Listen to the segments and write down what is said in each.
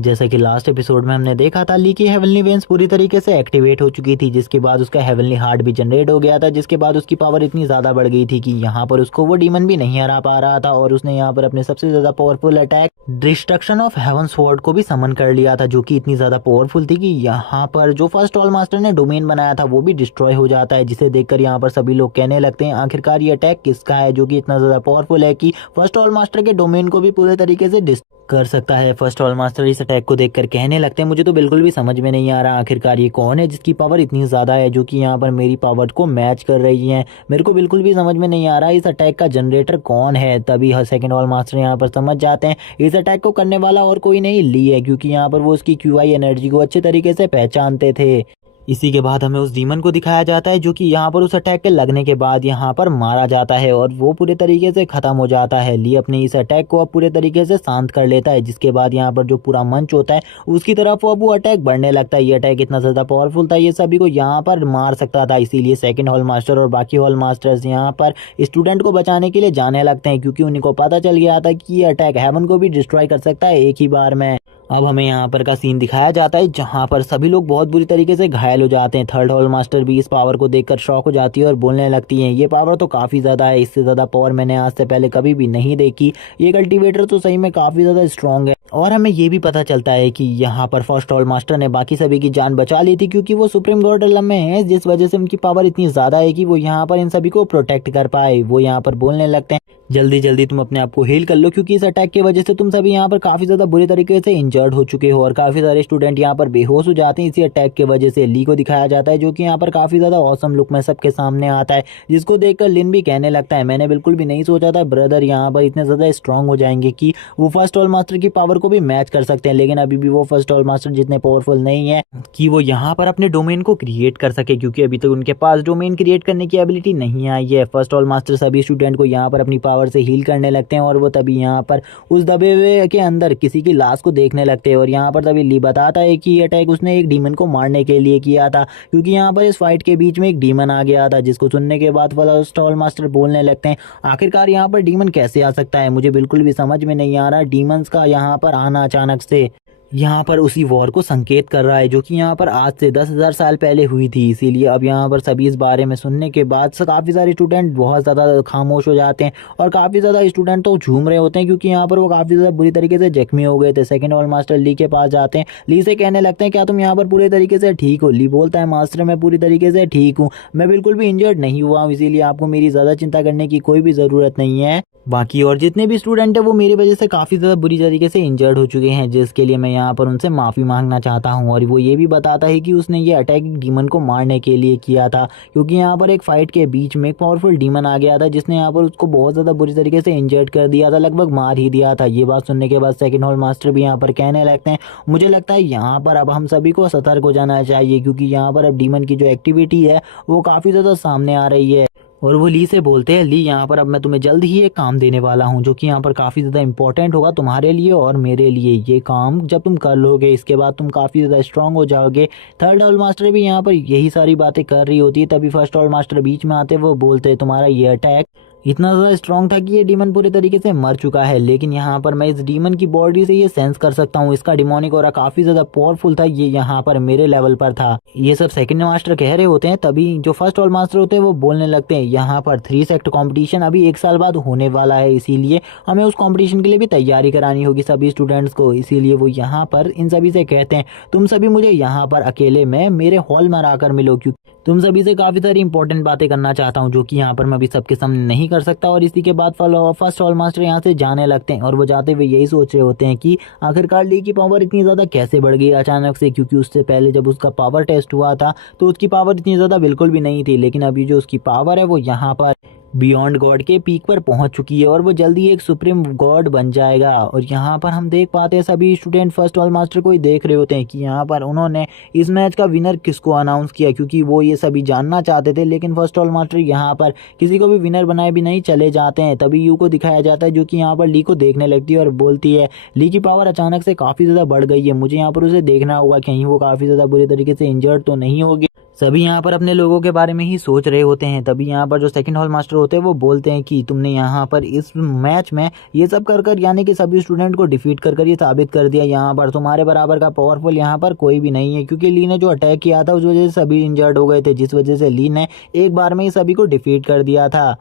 जैसा कि last episode में हमने देखा था, ली की हेवनली वेन्स पूरी तरीके से एक्टिवेट हो चुकी थी, जिसके बाद उसका हेवनली हार्ट भी जनरेट हो गया था, जिसके बाद उसकी पावर इतनी ज़्यादा बढ़ गई थी कि यहाँ पर उसको वो डीमन भी नहीं हरा पा रहा था और उसने यहाँ पर अपने सबसे ज़्यादा powerful attack destruction of haven sword को भी समन कर लिया था, जो कि इतनी ज़्यादा पावरफुल थी कि यहाँ पर जो फर्स्ट ऑल मास्टर ने डोमेन बनाया था वो भी डिस्ट्रॉय हो जाता है, जिसे देखकर यहाँ पर सभी लोग कहने लगते हैं आखिरकार ये अटैक किसका है, जो कि इतना ज़्यादा पावरफुल है कि फर्स्ट ऑल मास्टर के डोमेन को भी पूरे तरीके से कर सकता है। फर्स्ट ऑल मास्टर इस अटैक को देखकर कहने लगते हैं मुझे तो बिल्कुल भी समझ में नहीं आ रहा आखिरकार ये कौन है जिसकी पावर इतनी ज़्यादा है, जो कि यहाँ पर मेरी पावर को मैच कर रही है। मेरे को बिल्कुल भी समझ में नहीं आ रहा इस अटैक का जनरेटर कौन है। तभी सेकंड ऑल मास्टर यहाँ पर समझ जाते हैं इस अटैक को करने वाला और कोई नहीं, ली है, क्योंकि यहाँ पर वो उसकी क्यूआई एनर्जी को अच्छे तरीके से पहचानते थे। इसी के बाद हमें उस डीमन को दिखाया जाता है जो कि यहाँ पर उस अटैक के लगने के बाद यहाँ पर मारा जाता है और वो पूरे तरीके से खत्म हो जाता है। ली अपने इस अटैक को अब पूरे तरीके से शांत कर लेता है, जिसके बाद यहाँ पर जो पूरा मंच होता है उसकी तरफ अब वो अटैक बढ़ने लगता है। ये अटैक इतना ज़्यादा पावरफुल था, ये सभी को यहाँ पर मार सकता था, इसीलिए सेकेंड हॉल मास्टर और बाकी हॉल मास्टर्स यहाँ पर स्टूडेंट को बचाने के लिए जाने लगते हैं, क्योंकि उन्हीं को पता चल गया था कि ये अटैक हेवन को भी डिस्ट्रॉय कर सकता है एक ही बार में। अब हमें यहाँ पर का सीन दिखाया जाता है जहाँ पर सभी लोग बहुत बुरी तरीके से घायल हो जाते हैं। थर्ड हॉल मास्टर भी इस पावर को देखकर शॉक हो जाती है और बोलने लगती है ये पावर तो काफ़ी ज़्यादा है, इससे ज़्यादा पावर मैंने आज से पहले कभी भी नहीं देखी, ये कल्टीवेटर तो सही में काफ़ी ज़्यादा स्ट्रॉन्ग है। और हमें ये भी पता चलता है कि यहाँ पर फर्स्ट हॉल मास्टर ने बाकी सभी की जान बचा ली थी, क्योंकि वो सुप्रीम गॉड रिलम में है, जिस वजह से उनकी पावर इतनी ज़्यादा है कि वो यहाँ पर इन सभी को प्रोटेक्ट कर पाए। वो यहाँ पर बोलने लगते हैं जल्दी जल्दी तुम अपने आप को हील कर लो, क्योंकि इस अटैक की वजह से तुम सभी यहाँ पर काफ़ी ज़्यादा बुरी तरीके से इंजर्ड हो चुके हो और काफ़ी सारे स्टूडेंट यहाँ पर बेहोश हो जाते हैं इसी अटैक की वजह से। ली को दिखाया जाता है जो कि यहाँ पर काफ़ी ज़्यादा ऑसम लुक में सबके सामने आता है, जिसको देखकर लिन भी कहने लगता है मैंने बिल्कुल भी नहीं सोचा था ब्रदर यहाँ पर इतने ज़्यादा स्ट्रांग हो जाएंगे कि वो फर्स्ट ऑल मास्टर की पावर को भी मैच कर सकते हैं, लेकिन अभी भी वो फर्स्ट ऑल मास्टर जितने पावरफुल नहीं है कि वो यहाँ पर अपने डोमेन को क्रिएट कर सके, क्योंकि अभी तक उनके पास डोमेन क्रिएट करने की एबिलिटी नहीं आई है। फर्स्ट ऑल मास्टर सभी स्टूडेंट को यहाँ पर अपनी पावर से हील करने लगते हैं और वो तभी यहाँ पर उस दबे हुए के अंदर किसी की लाश को देखने लगते हैं और यहाँ पर तभी ली बताता है कि ये अटैक उसने एक डीमन को मारने के लिए किया था, क्योंकि यहाँ पर इस फाइट के बीच में एक डीमन आ गया था, जिसको सुनने के बाद फर्स्ट ऑल मास्टर बोलने लगते हैं आखिरकार यहाँ पर डीमन कैसे आ सकता है, मुझे बिल्कुल भी समझ में नहीं आ रहा डीमंस का यहाँ पर आना अचानक से यहाँ पर उसी वॉर को संकेत कर रहा है जो कि यहाँ पर आज से 10,000 साल पहले हुई थी। इसीलिए अब यहाँ पर सभी इस बारे में सुनने के बाद काफ़ी सारे स्टूडेंट बहुत ज़्यादा खामोश हो जाते हैं और काफ़ी ज़्यादा स्टूडेंट तो झूम रहे होते हैं, क्योंकि यहाँ पर वो काफ़ी ज़्यादा बुरी तरीके से जख्मी हो गए थे। सेकंड हॉल मास्टर ली के पास जाते हैं, ली से कहने लगते हैं क्या तुम यहाँ पर पूरे तरीके से ठीक हो। ली बोलता है मास्टर मैं पूरी तरीके से ठीक हूँ, मैं बिल्कुल भी इंजर्ड नहीं हुआ हूँ, इसीलिए आपको मेरी ज़्यादा चिंता करने की कोई भी ज़रूरत नहीं है। बाकी और जितने भी स्टूडेंट हैं वो मेरी वजह से काफ़ी ज़्यादा बुरी तरीके से इंजर्ड हो चुके हैं, जिसके लिए मैं यहाँ पर उनसे माफ़ी मांगना चाहता हूँ। और वो ये भी बताता है कि उसने ये अटैक डीमन को मारने के लिए किया था, क्योंकि यहाँ पर एक फाइट के बीच में एक पावरफुल डीमन आ गया था जिसने यहाँ पर उसको बहुत ज़्यादा बुरी तरीके से इंजर्ड कर दिया था, लगभग मार ही दिया था। ये बात सुनने के बाद सेकंड हॉल मास्टर भी यहाँ पर कहने लगते हैं मुझे लगता है यहाँ पर अब हम सभी को सतर्क हो जाना चाहिए, क्योंकि यहाँ पर अब डीमन की जो एक्टिविटी है वो काफ़ी ज़्यादा सामने आ रही है। और वो ली से बोलते हैं ली यहाँ पर अब मैं तुम्हें जल्द ही एक काम देने वाला हूँ जो कि यहाँ पर काफ़ी ज़्यादा इंपॉर्टेंट होगा तुम्हारे लिए और मेरे लिए। ये काम जब तुम कर लोगे इसके बाद तुम काफ़ी ज़्यादा स्ट्रांग हो जाओगे। थर्ड हॉल मास्टर भी यहाँ पर यही सारी बातें कर रही होती है, तभी फर्स्ट हॉल मास्टर बीच में आते वो बोलते हैं तुम्हारा ये अटैक इतना ज़्यादा स्ट्रॉन्ग था कि ये डीमन पूरे तरीके से मर चुका है, लेकिन यहाँ पर मैं इस डीमन की बॉडी से ये सेंस कर सकता हूँ, इसका डिमोनिक ऑरा काफ़ी ज़्यादा पावरफुल था, ये यहाँ पर मेरे लेवल पर था। ये सब सेकंड मास्टर कह रहे होते हैं, तभी जो फर्स्ट हॉल मास्टर होते हैं वो बोलने लगते हैं यहाँ पर 3 सेक्ट कॉम्पिटिशन अभी 1 साल बाद होने वाला है, इसीलिए हमें उस कॉम्पिटिशन के लिए भी तैयारी करानी होगी सभी स्टूडेंट्स को। इसीलिए वो यहाँ पर इन सभी से कहते हैं तुम सभी मुझे यहाँ पर अकेले में मेरे हॉल में आकर मिलो, क्योंकि तुम सभी से काफ़ी सारी इंपॉर्टेंट बातें करना चाहता हूँ जो कि यहाँ पर मैं अभी सबके सामने नहीं कर सकता। और इसी के बाद फर्स्ट हॉल मास्टर यहाँ से जाने लगते हैं और वो जाते हुए यही सोच रहे होते हैं कि आखिरकार ली की पावर इतनी ज़्यादा कैसे बढ़ गई अचानक से, क्योंकि उससे पहले जब उसका पावर टेस्ट हुआ था तो उसकी पावर इतनी ज़्यादा बिल्कुल भी नहीं थी, लेकिन अभी जो उसकी पावर है वो यहाँ पर बियॉन्ड गॉड के पीक पर पहुंच चुकी है और वो जल्दी एक सुप्रीम गॉड बन जाएगा। और यहाँ पर हम देख पाते हैं सभी स्टूडेंट फर्स्ट हॉल मास्टर को ही देख रहे होते हैं कि यहाँ पर उन्होंने इस मैच का विनर किसको अनाउंस किया, क्योंकि वो ये सभी जानना चाहते थे, लेकिन फर्स्ट हॉल मास्टर यहाँ पर किसी को भी विनर बनाए भी नहीं चले जाते हैं। तभी यू को दिखाया जाता है जो कि यहाँ पर ली को देखने लगती है और बोलती है ली की पावर अचानक से काफ़ी ज़्यादा बढ़ गई है, मुझे यहाँ पर उसे देखना होगा कहीं वो काफ़ी ज़्यादा बुरी तरीके से इंजर्ड तो नहीं होगी। सभी यहाँ पर अपने लोगों के बारे में ही सोच रहे होते हैं। तभी यहाँ पर जो सेकंड हॉल मास्टर होते हैं वो बोलते हैं कि तुमने यहाँ पर इस मैच में ये सब कर कर यानी कि सभी स्टूडेंट को डिफीट कर कर ये साबित कर दिया, यहाँ पर तुम्हारे बराबर का पावरफुल यहाँ पर कोई भी नहीं है। क्योंकि ली ने जो अटैक किया था उस वजह से सभी इंजर्ड हो गए थे, जिस वजह से ली ने एक बार में ही सभी को डिफीट कर दिया था।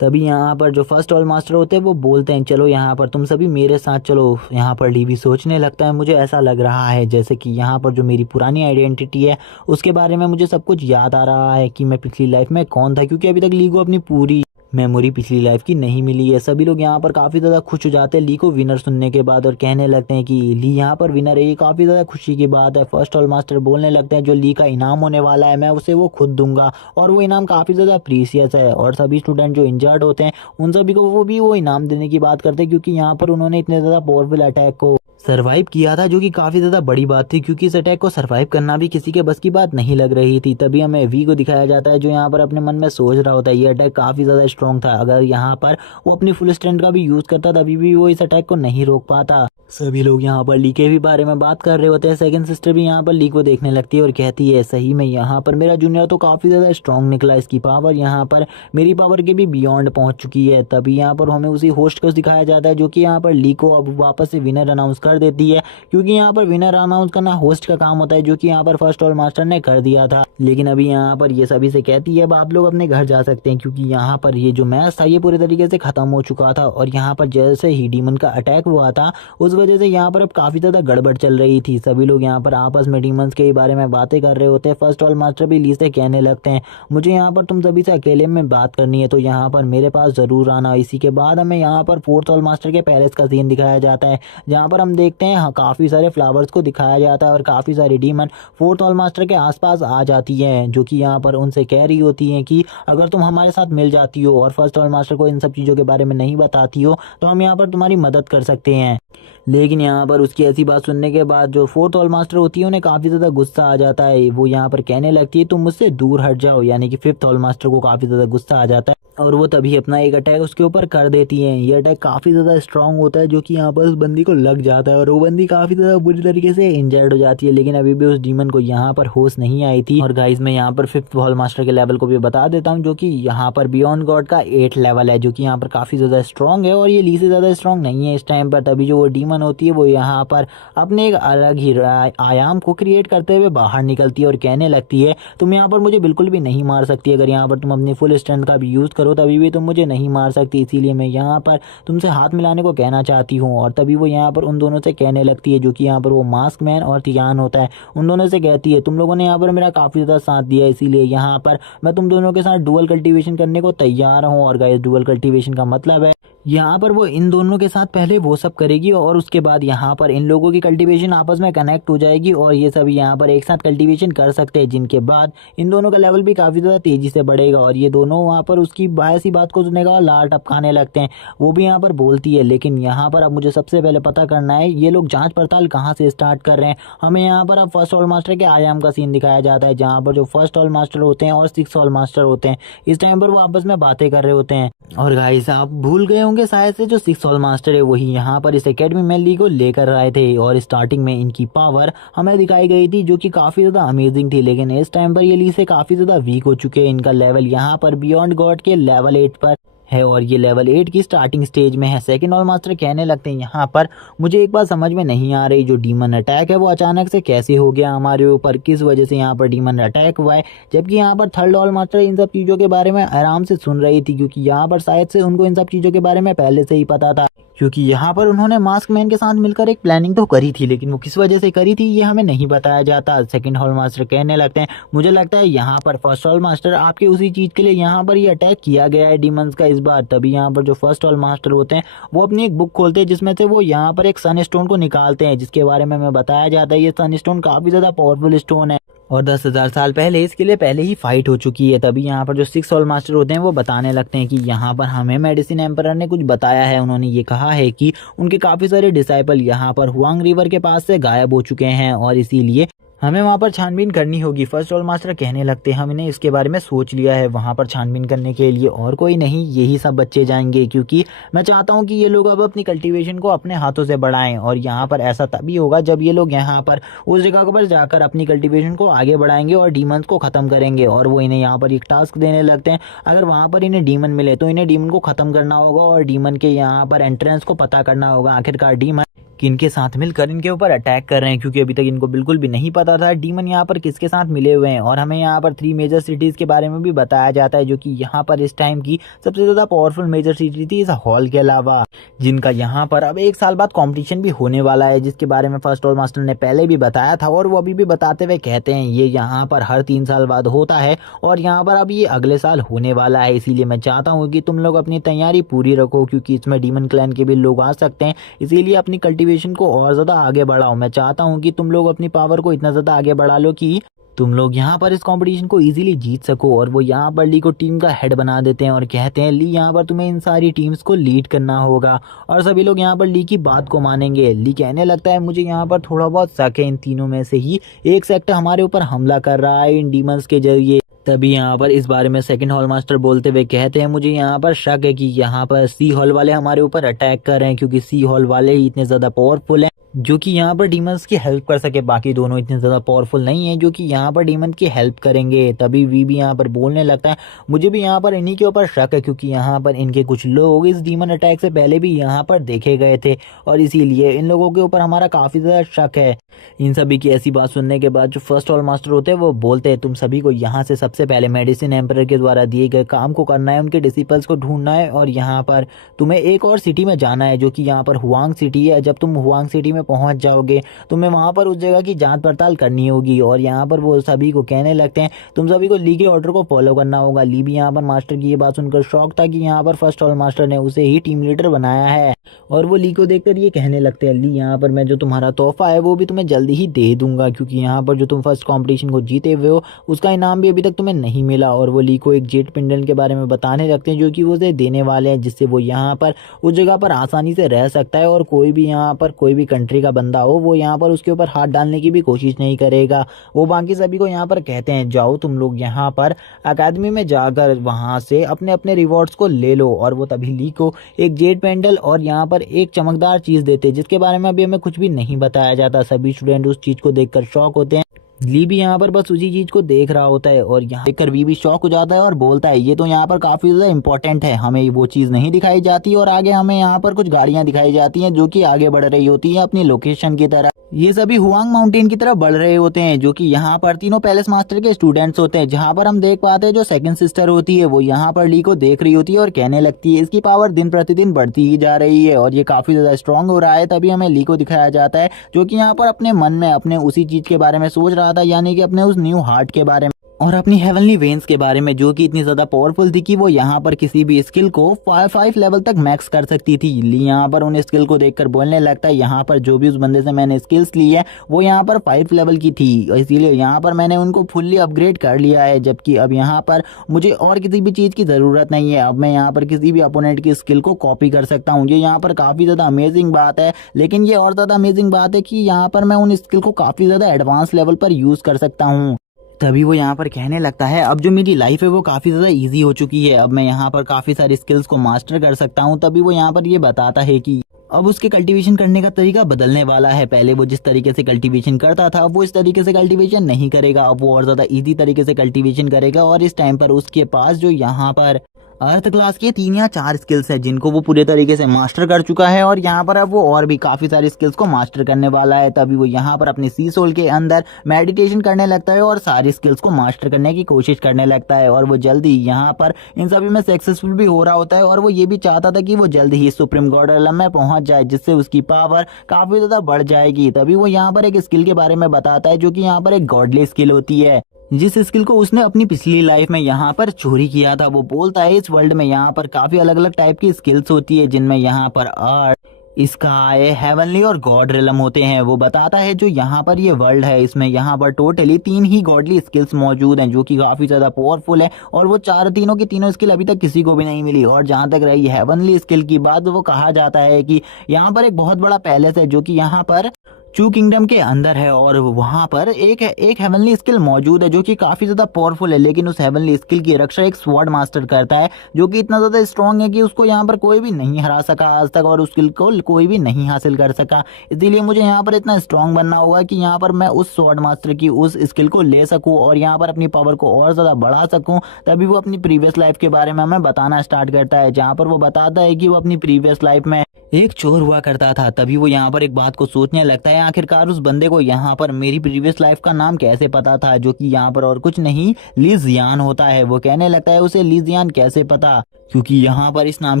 तभी यहाँ पर जो फर्स्ट हॉल मास्टर होते हैं वो बोलते हैं चलो यहाँ पर तुम सभी मेरे साथ चलो। यहाँ पर ली भी सोचने लगता है मुझे ऐसा लग रहा है जैसे कि यहाँ पर जो मेरी पुरानी आइडेंटिटी है उसके बारे में मुझे सब कुछ याद आ रहा है कि मैं पिछली लाइफ में कौन था, क्योंकि अभी तक ली को अपनी पूरी मेमोरी पिछली लाइफ की नहीं मिली है। सभी लोग यहाँ पर काफ़ी ज़्यादा खुश हो जाते हैं ली को विनर सुनने के बाद और कहने लगते हैं कि ली यहाँ पर विनर है, ये काफ़ी ज़्यादा खुशी की बात है। फर्स्ट हॉल मास्टर बोलने लगते हैं जो ली का इनाम होने वाला है मैं उसे वो खुद दूंगा और वो इनाम काफ़ी ज़्यादा प्रीसियस है। और सभी स्टूडेंट जो इंजर्ड होते हैं उन सभी को वो भी वो इनाम देने की बात करते हैं, क्योंकि यहाँ पर उन्होंने इतने ज़्यादा पावरफुल अटैक को सरवाइव किया था, जो कि काफ़ी ज़्यादा बड़ी बात थी क्योंकि इस अटैक को सरवाइव करना भी किसी के बस की बात नहीं लग रही थी। तभी हमें वी को दिखाया जाता है जो यहाँ पर अपने मन में सोच रहा होता है ये अटैक काफ़ी ज़्यादा स्ट्रॉन्ग था, अगर यहाँ पर वो अपनी फुल स्ट्रेंथ का भी यूज़ करता तभी भी वो इस अटैक को नहीं रोक पाता। सभी लोग यहाँ पर ली के भी बारे में बात कर रहे होते हैं। सेकंड सिस्टर भी यहाँ पर ली को देखने लगती है और कहती है सही में यहाँ पर मेरा जूनियर तो काफ़ी ज़्यादा स्ट्रॉन्ग निकला, इसकी पावर यहाँ पर मेरी पावर के भी बियॉन्ड पहुँच चुकी है। तभी यहाँ पर हमें उसी होस्ट को दिखाया जाता है जो कि यहाँ पर ली को अब वापस से विनर अनाउंस कर देती है, क्योंकि यहाँ पर विनर अनाउंस करना होस्ट का काम होता है जो कि यहाँ पर फर्स्ट हॉल मास्टर ने कर दिया था। लेकिन अभी यहाँ पर ये सभी से कहती है अब आप लोग अपने घर जा सकते हैं, क्योंकि यहाँ पर ये जो मैच था ये पूरे तरीके से खत्म हो चुका था और यहाँ पर जैसे ही डीमन का अटैक हुआ था उस वजह से यहाँ पर अब काफ़ी ज़्यादा गड़बड़ चल रही थी। सभी लोग यहाँ पर आपस में डीमंस के बारे में बातें कर रहे होते हैं। फर्स्ट हॉल मास्टर भी ली से कहने लगते हैं मुझे यहाँ पर तुम सभी से अकेले में बात करनी है तो यहाँ पर मेरे पास ज़रूर आना। इसी के बाद हमें यहाँ पर फोर्थ हॉल मास्टर के पैलेस का सीन दिखाया जाता है, जहाँ पर हम देखते हैं काफ़ी सारे फ्लावर्स को दिखाया जाता है और काफ़ी सारी डीमन फोर्थ हॉल मास्टर के आसपास आ जाती हैं, जो कि यहाँ पर उनसे कह रही होती हैं कि अगर तुम हमारे साथ मिल जाती हो और फर्स्ट हॉल मास्टर को इन सब चीज़ों के बारे में नहीं बताती हो तो हम यहाँ पर तुम्हारी मदद कर सकते हैं। लेकिन यहाँ पर उसकी ऐसी बात सुनने के बाद जो फोर्थ हॉल मास्टर होती है उन्हें काफ़ी ज़्यादा गुस्सा आ जाता है। वो यहाँ पर कहने लगती है तुम मुझसे दूर हट जाओ, यानी कि फिफ्थ हॉल मास्टर को काफ़ी ज़्यादा गुस्सा आ जाता है और वो तभी अपना एक अटैक उसके ऊपर कर देती हैं। ये अटैक काफ़ी ज़्यादा स्ट्रांग होता है जो कि यहाँ पर उस बंदी को लग जाता है और वो बंदी काफ़ी ज़्यादा बुरी तरीके से इंजर्ड हो जाती है। लेकिन अभी भी उस डीमन को यहाँ पर होश नहीं आई थी। और गाइस मैं यहाँ पर फिफ्थ हॉल मास्टर के लेवल को भी बता देता हूँ, जो कि यहाँ पर बियॉन्ड गॉड का 8 लेवल है, जो कि यहाँ पर काफ़ी ज़्यादा स्ट्रॉन्ग है और ये ली से ज़्यादा स्ट्रॉन्ग नहीं है इस टाइम पर। तभी जो वो डीमन होती है वो यहाँ पर अपने एक अलग ही आयाम को क्रिएट करते हुए बाहर निकलती है और कहने लगती है तुम यहाँ पर मुझे बिल्कुल भी नहीं मार सकती, अगर यहाँ पर तुम अपनी फुल स्ट्रेंथ का भी यूज़ करो तभी भी तुम मुझे नहीं मार सकती, इसीलिए मैं यहाँ पर तुमसे हाथ मिलाने को कहना चाहती हूँ। और तभी वो यहाँ पर उन दोनों से कहने लगती है, जो कि यहाँ पर वो मास्क मैन और तियान होता है, उन दोनों से कहती है तुम लोगों ने यहाँ पर मेरा काफ़ी ज़्यादा साथ दिया, इसीलिए यहाँ पर मैं तुम दोनों के साथ डुअल कल्टीवेशन करने को तैयार हूँ। और गाइस डुअल कल्टीवेशन का मतलब है यहाँ पर वो इन दोनों के साथ पहले वो सब करेगी और उसके बाद यहाँ पर इन लोगों की कल्टीवेशन आपस में कनेक्ट हो जाएगी और ये सभी यहाँ पर एक साथ कल्टीवेशन कर सकते हैं, जिनके बाद इन दोनों का लेवल भी काफ़ी ज़्यादा तेज़ी से बढ़ेगा। और ये दोनों वहाँ पर उसकी ऐसी बात को सुनने का लार टपकाने लगते हैं। वो भी यहाँ पर बोलती है लेकिन यहाँ पर अब मुझे सबसे पहले पता करना है ये लोग जाँच पड़ताल कहाँ से स्टार्ट कर रहे हैं। हमें यहाँ पर अब फर्स्ट हॉल मास्टर के आयाम का सीन दिखाया जाता है, जहाँ पर जो फर्स्ट हॉल मास्टर होते हैं और सिक्स हॉल मास्टर होते हैं इस टाइम पर वो आपस में बातें कर रहे होते हैं। और गाइस आप भूल गए होंगे शायद से जो सिक्स हॉल मास्टर है वही यहाँ पर इस एकेडमी में ली को लेकर आए थे और स्टार्टिंग में इनकी पावर हमें दिखाई गई थी जो कि काफ़ी ज़्यादा अमेजिंग थी। लेकिन इस टाइम पर ये ली से काफ़ी ज़्यादा वीक हो चुके हैं। इनका लेवल यहाँ पर बियॉन्ड गॉड के लेवल 8 पर है और ये लेवल 8 की स्टार्टिंग स्टेज में है। सेकंड हॉल मास्टर कहने लगते हैं यहाँ पर मुझे एक बात समझ में नहीं आ रही, जो डीमन अटैक है वो अचानक से कैसे हो गया हमारे ऊपर, किस वजह से यहाँ पर डीमन अटैक हुआ है, जबकि यहाँ पर थर्ड हॉल मास्टर इन सब चीज़ों के बारे में आराम से सुन रही थी, क्योंकि यहाँ पर शायद से उनको इन सब चीज़ों के बारे में पहले से ही पता था, क्योंकि यहाँ पर उन्होंने मास्क मैन के साथ मिलकर एक प्लानिंग तो करी थी, लेकिन वो किस वजह से करी थी ये हमें नहीं बताया जाता। सेकंड हॉल मास्टर कहने लगते हैं मुझे लगता है यहाँ पर फर्स्ट हॉल मास्टर आपके उसी चीज़ के लिए यहाँ पर ये अटैक किया गया है डीमंस का इस बार। तभी यहाँ पर जो फर्स्ट हॉल मास्टर होते हैं वो अपनी एक बुक खोलते हैं जिसमें से वो यहाँ पर एक सन स्टोन को निकालते हैं, जिसके बारे में हमें बताया जाता है ये सन स्टोन काफ़ी ज़्यादा पावरफुल स्टोन है और 10,000 साल पहले इसके लिए पहले ही फाइट हो चुकी है। तभी यहाँ पर जो सिक्स हॉल मास्टर होते हैं वो बताने लगते हैं कि यहाँ पर हमें मेडिसिन एम्परर ने कुछ बताया है। उन्होंने ये कहा है कि उनके काफ़ी सारे डिसाइपल यहाँ पर हुआंग रिवर के पास से गायब हो चुके हैं और इसीलिए हमें वहाँ पर छानबीन करनी होगी। फर्स्ट ऑल मास्टर कहने लगते हैं हमने इसके बारे में सोच लिया है, वहाँ पर छानबीन करने के लिए और कोई नहीं, यही सब बच्चे जाएंगे, क्योंकि मैं चाहता हूँ कि ये लोग अब अपनी कल्टीवेशन को अपने हाथों से बढ़ाएं। और यहाँ पर ऐसा तभी होगा जब ये लोग यहाँ पर उस जगह पर जाकर अपनी कल्टीवेशन को आगे बढ़ाएंगे और डीमंस को ख़त्म करेंगे। और वो इन्हें यहाँ पर एक टास्क देने लगते हैं, अगर वहाँ पर इन्हें डीमन मिले तो इन्हें डीमन को ख़त्म करना होगा और डीमन के यहाँ पर एंट्रेंस को पता करना होगा आखिरकार डीमन किनके साथ मिलकर इनके ऊपर अटैक कर रहे हैं, क्योंकि अभी तक इनको बिल्कुल भी नहीं पता था डीमन यहाँ पर किसके साथ मिले हुए हैं। और हमें यहाँ पर 3 मेजर सिटीज़ के बारे में भी बताया जाता है, जो कि यहाँ पर इस टाइम की सबसे ज़्यादा पावरफुल मेजर सिटी थी इस हॉल के अलावा, जिनका यहाँ पर अब 1 साल बाद कॉम्पिटिशन भी होने वाला है, जिसके बारे में फर्स्ट ऑल मास्टर ने पहले भी बताया था और वो अभी भी बताते हुए कहते हैं ये यहाँ पर हर 3 साल बाद होता है और यहाँ पर अब ये अगले साल होने वाला है। इसीलिए मैं चाहता हूँ कि तुम लोग अपनी तैयारी पूरी रखो, क्योंकि इसमें डीमन क्लैन के भी लोग आ सकते हैं, इसीलिए अपनी कल्टीवेशन को और ज़्यादा आगे बढ़ाओ। मैं चाहता हूँ कि तुम लोग अपनी पावर को इतना ज़्यादा आगे बढ़ा लो कि तुम लोग यहाँ पर इस कंपटीशन को इजीली जीत सको। और वो यहाँ पर ली को टीम का हेड बना देते हैं और कहते हैं ली यहाँ पर तुम्हें इन सारी टीम्स को लीड करना होगा। और सभी लोग यहाँ पर ली की बात को मानेंगे। ली कहने लगता है मुझे यहाँ पर थोड़ा बहुत शक है, इन तीनों में से ही एक सेक्ट हमारे ऊपर हमला कर रहा है इन डीमंस के जरिए। तभी यहाँ पर इस बारे में सेकंड हॉल मास्टर बोलते हुए कहते हैं मुझे यहाँ पर शक है कि यहाँ पर सी हॉल वाले हमारे ऊपर अटैक कर रहे हैं, क्योंकि सी हॉल वाले ही इतने ज़्यादा पावरफुल हैं जो कि यहाँ पर डीमंस की हेल्प कर सके। बाकी दोनों इतने ज़्यादा पावरफुल नहीं है जो कि यहाँ पर डीमन की हेल्प करेंगे। तभी वी भी यहाँ पर बोलने लगता है मुझे भी यहाँ पर इन्हीं के ऊपर शक है, क्योंकि यहाँ पर इनके कुछ लोग इस डीमन अटैक से पहले भी यहाँ पर देखे गए थे और इसीलिए इन लोगों के ऊपर हमारा काफ़ी ज़्यादा शक है। इन सभी की ऐसी बात सुनने के बाद जो फर्स्ट हॉल मास्टर होते हैं वो बोलते हैं तुम सभी को यहाँ से सबसे पहले मेडिसिन एम्परर के द्वारा दिए गए काम को करना है, उनके डिसिपल्स को ढूंढना है और यहाँ पर तुम्हें एक और सिटी में जाना है जो कि यहाँ पर हुआंग सिटी है। जब तुम हुआंग सिटी में पहुँच जाओगे तुम्हें वहाँ पर उस जगह की जांच पड़ताल करनी होगी। और यहाँ पर वो सभी को कहने लगते हैं तुम सभी को ली के ऑर्डर को फॉलो करना होगा। ली भी यहाँ पर मास्टर की ये बात सुनकर शॉक था कि यहाँ पर फर्स्ट हॉल मास्टर ने उसे ही टीम लीडर बनाया है। और वो ली को देखकर ये कहने लगते हैं ली यहाँ पर मैं जो तुम्हारा तोहफा है वो भी तुम्हें जल्दी ही दे दूंगा, क्योंकि यहाँ पर जो तुम फर्स्ट कंपटीशन को जीते हुए हो उसका इनाम भी अभी तक तुम्हें नहीं मिला। और वो ली को एक जेट पेंडेंट के बारे में बताने लगते हैं जो कि वो उसे देने वाले हैं, जिससे वो यहाँ पर उस जगह पर आसानी से रह सकता है और कोई भी यहाँ पर कोई भी कंट्री का बंदा हो वो यहाँ पर उसके ऊपर हाथ डालने की भी कोशिश नहीं करेगा। वो बाकी सभी को यहाँ पर कहते हैं जाओ तुम लोग यहाँ पर अकादमी में जाकर वहाँ से अपने अपने रिवॉर्ड्स को ले लो। और वो तभी ली को एक जेट पेंडल और यहाँ पर एक चमकदार चीज़ देते हैं जिसके बारे में अभी हमें कुछ भी नहीं बताया जाता। सभी स्टूडेंट उस चीज़ को देखकर शॉक होते हैं। ली भी यहाँ पर बस उसी चीज को देख रहा होता है और यहाँ देखकर वी भी शॉक हो जाता है और बोलता है ये तो यहाँ पर काफी ज्यादा इंपॉर्टेंट है, हमें वो चीज नहीं दिखाई जाती। और आगे हमें यहाँ पर कुछ गाड़ियां दिखाई जाती हैं जो कि आगे बढ़ रही होती है अपनी लोकेशन की तरफ। ये सभी हुआंग माउंटेन की तरफ बढ़ रहे होते हैं जो कि यहाँ पर तीनों पैलेस मास्टर के स्टूडेंट्स होते हैं। जहाँ पर हम देख पाते हैं जो सेकंड सिस्टर होती है वो यहाँ पर ली को देख रही होती है और कहने लगती है इसकी पावर दिन प्रतिदिन बढ़ती ही जा रही है और ये काफी ज्यादा स्ट्रांग हो रहा है। तभी हमें ली को दिखाया जाता है जो कि यहाँ पर अपने मन में अपने उसी चीज के बारे में सोच रहा था, यानी कि अपने उस न्यू हार्ट के बारे में और अपनी हेवनली वेन्स के बारे में, जो कि इतनी ज्यादा पावरफुल थी कि वो यहाँ पर किसी भी स्किल को 5 लेवल तक मैक्स कर सकती थी। ली यहाँ पर उन स्किल को देखकर बोलने लगता है यहाँ पर जो भी उस बंदे से मैंने स्किल्स ली है वो यहाँ पर 5 लेवल की थी, इसीलिए यहाँ पर मैंने उनको फुल्ली अपग्रेड कर लिया है। जबकि अब यहाँ पर मुझे और किसी भी चीज़ की ज़रूरत नहीं है, अब मैं यहाँ पर किसी भी अपोनेंट की स्किल को कॉपी कर सकता हूँ। ये यहाँ पर काफ़ी ज़्यादा अमेजिंग बात है, लेकिन ये और ज़्यादा अमेजिंग बात है कि यहाँ पर मैं उन स्किल को काफ़ी ज़्यादा एडवांस लेवल पर यूज़ कर सकता हूँ। तभी वो यहाँ पर कहने लगता है अब जो मेरी लाइफ है वो काफ़ी ज़्यादा इजी हो चुकी है, अब मैं यहाँ पर काफ़ी सारी स्किल्स को मास्टर कर सकता हूँ। तभी वो यहाँ पर ये बताता है कि अब उसके कल्टीवेशन करने का तरीका बदलने वाला है। पहले वो जिस तरीके से कल्टीवेशन करता था वो इस तरीके से कल्टीवेशन नहीं करेगा, अब वो और ज़्यादा इजी तरीके से कल्टीवेशन करेगा। और इस टाइम पर उसके पास जो यहाँ पर अर्थ क्लास के 3 या 4 स्किल्स है जिनको वो पूरे तरीके से मास्टर कर चुका है और यहाँ पर अब वो और भी काफ़ी सारी स्किल्स को मास्टर करने वाला है। तभी वो यहाँ पर अपने सी सोल के अंदर मेडिटेशन करने लगता है और सारी स्किल्स को मास्टर करने की कोशिश करने लगता है और वो जल्दी यहाँ पर इन सभी में सक्सेसफुल भी हो रहा होता है। और वो ये भी चाहता था कि वो जल्द ही सुप्रीम गॉड रेलम में पहुंच जाए जिससे उसकी पावर काफ़ी ज़्यादा बढ़ जाएगी। तभी वो यहाँ पर एक स्किल के बारे में बताता है जो कि यहाँ पर एक गॉडली स्किल होती है, जिस स्किल को उसने अपनी पिछली लाइफ में यहाँ पर चोरी किया था। वो बोलता है इस वर्ल्ड में यहाँ पर काफ़ी अलग अलग टाइप की स्किल्स होती है जिनमें यहाँ पर अर्थ, स्काई, हेवनली और गॉड रिलम होते हैं। वो बताता है जो यहाँ पर ये वर्ल्ड है इसमें यहाँ पर टोटली 3 ही गॉडली स्किल्स मौजूद हैं जो कि काफ़ी ज़्यादा पावरफुल है और वो तीनों की तीनों स्किल अभी तक किसी को भी नहीं मिली। और जहाँ तक रही हेवनली स्किल की बात, वो कहा जाता है कि यहाँ पर एक बहुत बड़ा पैलेस है जो कि यहाँ पर चू किंगडम के अंदर है और वहाँ पर एक हेवनली स्किल मौजूद है जो कि काफी ज्यादा पावरफुल है, लेकिन उस हेवनली स्किल की रक्षा एक स्वॉर्ड मास्टर करता है जो कि इतना ज्यादा स्ट्रांग है कि उसको यहाँ पर कोई भी नहीं हरा सका आज तक और उस स्किल को कोई भी नहीं हासिल कर सका। इसीलिए मुझे यहाँ पर इतना स्ट्रांग बनना होगा कि यहाँ पर मैं उस स्वॉर्ड मास्टर की उस स्किल को ले सकूं और यहाँ पर अपनी पावर को और ज्यादा बढ़ा सकूं। तभी वो अपनी प्रीवियस लाइफ के बारे में हमें बताना स्टार्ट करता है, जहाँ पर वो बताता है कि वो अपनी प्रीवियस लाइफ में एक चोर हुआ करता था। तभी वो यहाँ पर एक बात को सोचने लगता है, आखिरकार उस बंदे को यहाँ पर मेरी प्रीवियस लाइफ का नाम कैसे पता था, जो कि यहाँ पर और कुछ नहीं ली जियान होता है। वो कहने लगता है उसे ली जियान कैसे पता, क्योंकि यहाँ पर इस नाम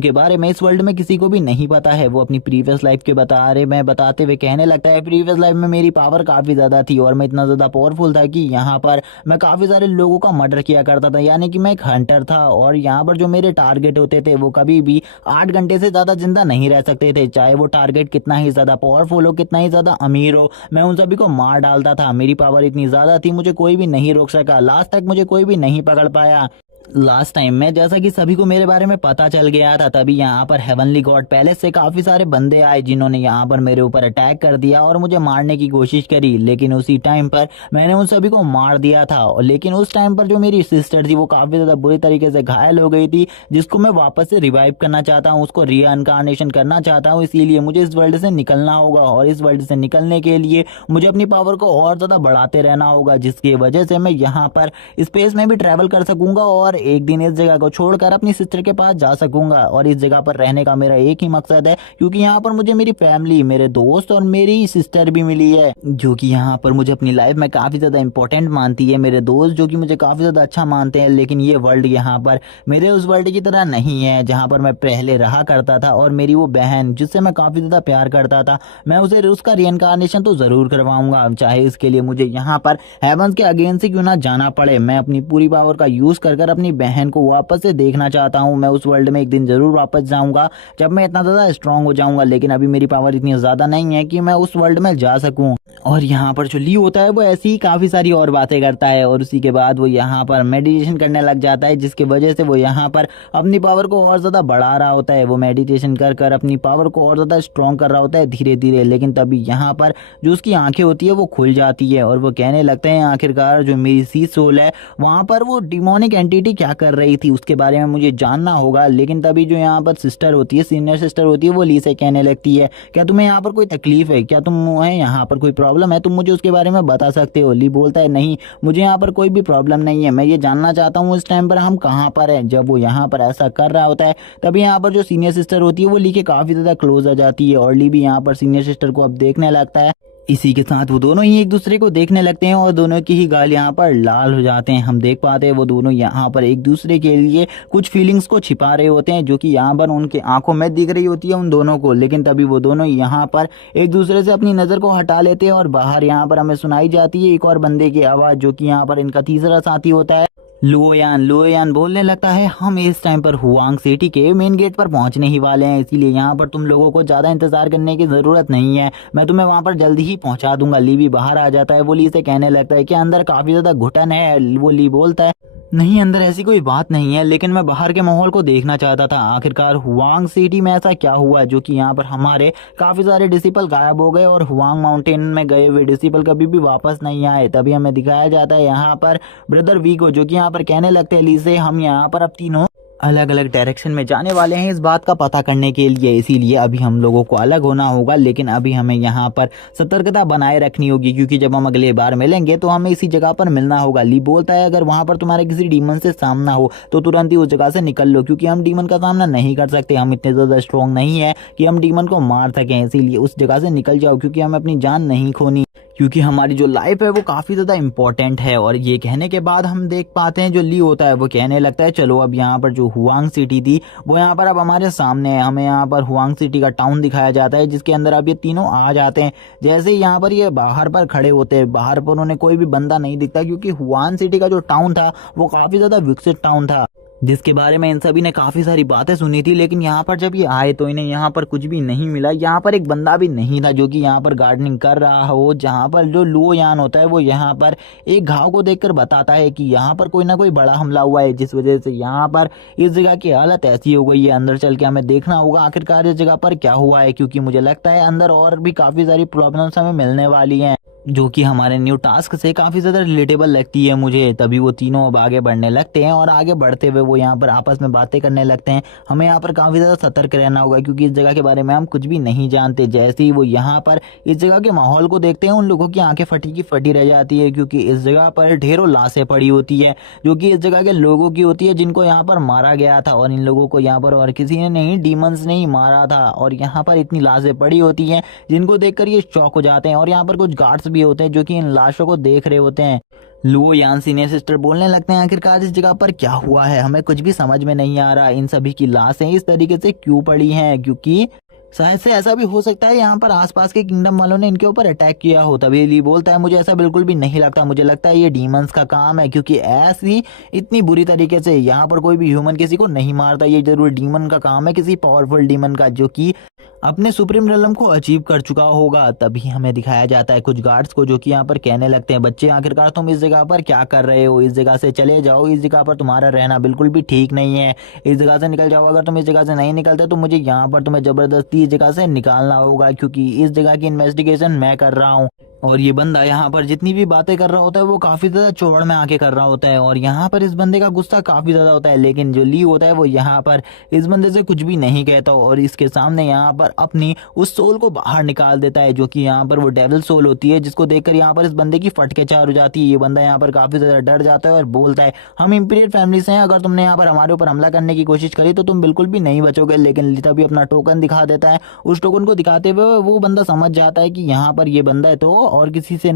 के बारे में इस वर्ल्ड में किसी को भी नहीं पता है। वो अपनी प्रीवियस लाइफ के बताते हुए कहने लगता है प्रीवियस लाइफ में मेरी पावर काफी ज्यादा थी और मैं इतना ज्यादा पावरफुल था कि यहाँ पर मैं काफी सारे लोगों का मर्डर किया करता था, यानी कि मैं एक हंटर था। और यहाँ पर जो मेरे टारगेट होते थे वो कभी भी 8 घंटे से ज्यादा जिंदा नहीं रह सकते थे, चाहे वो टारगेट कितना ही ज्यादा पावरफुल हो, कितना ही ज्यादा अमीर हो, मैं उन सभी को मार डालता था। मेरी पावर इतनी ज्यादा थी, मुझे कोई भी नहीं रोक सका, लास्ट तक मुझे कोई भी नहीं पकड़ पाया। लास्ट टाइम में जैसा कि सभी को मेरे बारे में पता चल गया था, तभी यहाँ पर हेवनली गॉड पैलेस से काफी सारे बंदे आए जिन्होंने यहाँ पर मेरे ऊपर अटैक कर दिया और मुझे मारने की कोशिश करी, लेकिन उसी टाइम पर मैंने उन सभी को मार दिया था। लेकिन उस टाइम पर जो मेरी सिस्टर थी वो काफी ज्यादा बुरी तरीके से घायल हो गई थी, जिसको मैं वापस से रिवाइव करना चाहता हूँ, उसको रीइनकार्नेशन करना चाहता हूँ। इसीलिए मुझे इस वर्ल्ड से निकलना होगा और इस वर्ल्ड से निकलने के लिए मुझे अपनी पावर को और ज्यादा बढ़ाते रहना होगा, जिसकी वजह से मैं यहाँ पर स्पेस में भी ट्रेवल कर सकूंगा और एक दिन इस जगह को छोड़कर अपनी सिस्टर के पास जा सकूंगा। और इस जगह पर रहने का मेरा एक ही मकसद है, क्योंकि यहाँ पर मुझे मेरी फैमिली, मेरे दोस्त और मेरी सिस्टर भी मिली है, जो कि यहाँ पर मुझे अपनी लाइफ में काफी ज्यादा इंपॉर्टेंट मानती है। मेरे दोस्त जो कि मुझे काफी ज्यादा अच्छा मानते हैं, लेकिन ये वर्ल्ड यहाँ पर मेरे उस वर्ल्ड की तरह नहीं है जहाँ पर मैं पहले रहा करता था। और मेरी वो बहन जिससे मैं काफी ज्यादा प्यार करता था, मैं उसे उसका रीइनकार्नेशन तो जरूर करवाऊंगा, चाहे इसके लिए मुझे यहाँ पर हेवंस के अगेंस्ट से क्यों ना जाना पड़े। मैं अपनी पूरी पावर का यूज कर अपनी बहन को वापस से देखना चाहता हूं। मैं उस वर्ल्ड में एक दिन जरूर वापस जाऊंगा जब मैं इतना ज्यादा स्ट्रांग हो जाऊंगा, लेकिन अभी मेरी पावर इतनी ज्यादा नहीं है कि मैं उस वर्ल्ड में जा सकूं। और यहाँ पर जो ली होता है वो ऐसी ही काफी सारी और बातें करता है और उसी के बाद वो यहाँ पर मेडिटेशन करने लग जाता है, जिसकी वजह से वो यहाँ पर अपनी पावर को और ज्यादा बढ़ा रहा होता है। वो मेडिटेशन कर अपनी पावर को और ज्यादा स्ट्रांग कर रहा होता है धीरे धीरे। लेकिन तभी यहाँ पर जो उसकी आंखें होती है वो खुल जाती है और वो कहने लगते हैं आखिरकार जो मेरी सी सोल है वहां पर वो डिमोनिक एंटिटी क्या कर रही थी उसके बारे में मुझे जानना होगा। लेकिन तभी जो यहाँ पर सिस्टर होती है, सीनियर सिस्टर होती है, वो ली से कहने लगती है क्या तुम्हें यहाँ पर कोई तकलीफ है, क्या तुम्हें यहाँ पर कोई प्रॉब्लम है, तुम मुझे उसके बारे में बता सकते हो। ली बोलता है नहीं, मुझे यहाँ पर कोई भी प्रॉब्लम नहीं है, मैं ये जानना चाहता हूँ इस टाइम पर हम कहाँ पर हैं। जब वो यहाँ पर ऐसा कर रहा होता है तभी यहाँ पर जो सीनियर सिस्टर होती है वो ली के काफी ज्यादा क्लोज आ जाती है और ली भी यहाँ पर सीनियर सिस्टर को अब देखने लगता है। इसी के साथ वो दोनों ही एक दूसरे को देखने लगते हैं और दोनों की ही गाल यहाँ पर लाल हो जाते हैं। हम देख पाते हैं वो दोनों यहाँ पर एक दूसरे के लिए कुछ फीलिंग्स को छिपा रहे होते हैं, जो कि यहाँ पर उनके आंखों में दिख रही होती है उन दोनों को। लेकिन तभी वो दोनों यहाँ पर एक दूसरे से अपनी नजर को हटा लेते हैं और बाहर यहाँ पर हमें सुनाई जाती है एक और बंदे की आवाज, जो कि यहाँ पर इनका तीसरा साथी होता है। लुओयान बोलने लगता है हम इस टाइम पर हुआंग सिटी के मेन गेट पर पहुंचने ही वाले हैं, इसीलिए यहाँ पर तुम लोगों को ज्यादा इंतजार करने की जरूरत नहीं है, मैं तुम्हें वहां पर जल्दी ही पहुंचा दूंगा। ली भी बाहर आ जाता है। वो ली से कहने लगता है कि अंदर काफी ज्यादा घुटन है। वो ली बोलता है नहीं, अंदर ऐसी कोई बात नहीं है, लेकिन मैं बाहर के माहौल को देखना चाहता था। आखिरकार हुआंग सिटी में ऐसा क्या हुआ जो कि यहाँ पर हमारे काफी सारे डिसिपल गायब हो गए और हुआंग माउंटेन में गए हुए डिसिपल कभी भी वापस नहीं आए। तभी हमें दिखाया जाता है यहाँ पर ब्रदर वी को, जो कि यहाँ पर कहने लगते हैं ली से हम यहाँ पर अब तीनों अलग अलग डायरेक्शन में जाने वाले हैं इस बात का पता करने के लिए, इसीलिए अभी हम लोगों को अलग होना होगा। लेकिन अभी हमें यहाँ पर सतर्कता बनाए रखनी होगी, क्योंकि जब हम अगले बार मिलेंगे तो हमें इसी जगह पर मिलना होगा। ली बोलता है अगर वहां पर तुम्हारे किसी डीमन से सामना हो तो तुरंत ही उस जगह से निकल लो, क्योंकि हम डीमन का सामना नहीं कर सकते, हम इतने ज्यादा स्ट्रॉन्ग नहीं है कि हम डीमन को मार सकें। इसीलिए उस जगह से निकल जाओ, क्योंकि हमें अपनी जान नहीं खोनी, क्योंकि हमारी जो लाइफ है वो काफी ज्यादा इंपॉर्टेंट है। और ये कहने के बाद हम देख पाते हैं जो ली होता है वो कहने लगता है चलो अब यहाँ पर जो हुआंग सिटी थी वो यहाँ पर अब हमारे सामने है। हमें यहाँ पर हुआंग सिटी का टाउन दिखाया जाता है, जिसके अंदर अब ये तीनों आ जाते हैं। जैसे ही यहाँ पर ये बाहर पर खड़े होते हैं, बाहर पर उन्हें कोई भी बंदा नहीं दिखता, क्योंकि हुआंग सिटी का जो टाउन था वो काफी ज्यादा विकसित टाउन था। जिसके बारे में इन सभी ने काफ़ी सारी बातें सुनी थी। लेकिन यहाँ पर जब ये आए तो इन्हें यहाँ पर कुछ भी नहीं मिला। यहाँ पर एक बंदा भी नहीं था जो कि यहाँ पर गार्डनिंग कर रहा हो। जहाँ पर जो लुओ यान होता है वो यहाँ पर एक घाव को देखकर बताता है कि यहाँ पर कोई ना कोई बड़ा हमला हुआ है, जिस वजह से यहाँ पर इस जगह की हालत ऐसी हो गई है। अंदर चल के हमें देखना होगा आखिरकार इस जगह पर क्या हुआ है, क्योंकि मुझे लगता है अंदर और भी काफ़ी सारी प्रॉब्लम्स हमें मिलने वाली हैं, जो कि हमारे न्यू टास्क से काफ़ी ज़्यादा रिलेटेबल लगती है मुझे। तभी वो तीनों अब आगे बढ़ने लगते हैं और आगे बढ़ते हुए वो यहाँ पर आपस में बातें करने लगते हैं। हमें यहाँ पर काफ़ी ज़्यादा सतर्क रहना होगा, क्योंकि इस जगह के बारे में हम कुछ भी नहीं जानते। जैसे ही वो यहाँ पर इस जगह के माहौल को देखते हैं, उन लोगों की आंखें फटी की फटी रह जाती है, क्योंकि इस जगह पर ढेरों लाशें पड़ी होती है जो कि इस जगह के लोगों की होती है, जिनको यहाँ पर मारा गया था। और इन लोगों को यहाँ पर और किसी ने नहीं, डीमंस ने ही मारा था। और यहाँ पर इतनी लाशें पड़ी होती हैं जिनको देखकर ये शॉक हो जाते हैं। और यहाँ पर कुछ गार्ड्स भी होते हैं जो कि इन लाशों को देख रहे होते हैं। लुओ यान सीनियर सिस्टर बोलने लगते हैं, आखिरकार इस जगह पर क्या हुआ है, हमें कुछ भी समझ में नहीं आ रहा। इन सभी की लाशें इस तरीके से क्यों पड़ी हैं, क्योंकि शायद से ऐसा भी हो सकता है यहाँ पर आसपास के किंगडम वालों ने इनके ऊपर अटैक किया हो। तभी ली बोलता है, मुझे ऐसा बिल्कुल भी नहीं लगता, मुझे लगता है ये डीमंस का काम है, क्योंकि ऐसी इतनी बुरी तरीके से यहाँ पर कोई भी ह्यूमन किसी को नहीं मारता। ये जरूर डीमन का काम है, किसी पावरफुल डीमन का, जो कि अपने सुप्रीम रेलम को अचीव कर चुका होगा। तभी हमें दिखाया जाता है कुछ गार्ड्स को, जो कि यहाँ पर कहने लगते हैं, बच्चे आखिरकार तुम इस जगह पर क्या कर रहे हो, इस जगह से चले जाओ, इस जगह पर तुम्हारा रहना बिल्कुल भी ठीक नहीं है, इस जगह से निकल जाओ। अगर तुम इस जगह से नहीं निकलते तो मुझे यहाँ पर तुम्हें जबरदस्ती इस जगह से निकालना होगा, क्योंकि इस जगह की इन्वेस्टिगेशन मैं कर रहा हूँ। और ये बंदा यहाँ पर जितनी भी बातें कर रहा होता है वो काफी ज्यादा चौड़ में आके कर रहा होता है, और यहाँ पर इस बंदे का गुस्सा काफी ज्यादा होता है। लेकिन जो ली होता है वो यहाँ पर इस बंदे से कुछ भी नहीं कहता और इसके सामने यहाँ पर अपनी उस सोल को बाहर निकाल देता है, जो कि यहाँ पर वो डेविल सोल होती है, जिसको देखकर यहाँ पर इस बंदे की फटके चार हो जाती है। ये बंदा यहाँ पर काफी ज्यादा डर जाता है और बोलता है, हम इंपीरियल फैमिली से हैं, अगर तुमने यहाँ पर हमारे ऊपर हमला करने की कोशिश करी तो तुम बिल्कुल भी नहीं बचोगे। लेकिन लीता भी अपना टोकन दिखा देता है। उस टोकन को दिखाते हुए वो बंदा समझ जाता है कि यहाँ पर ये बंदा है तो और किसी से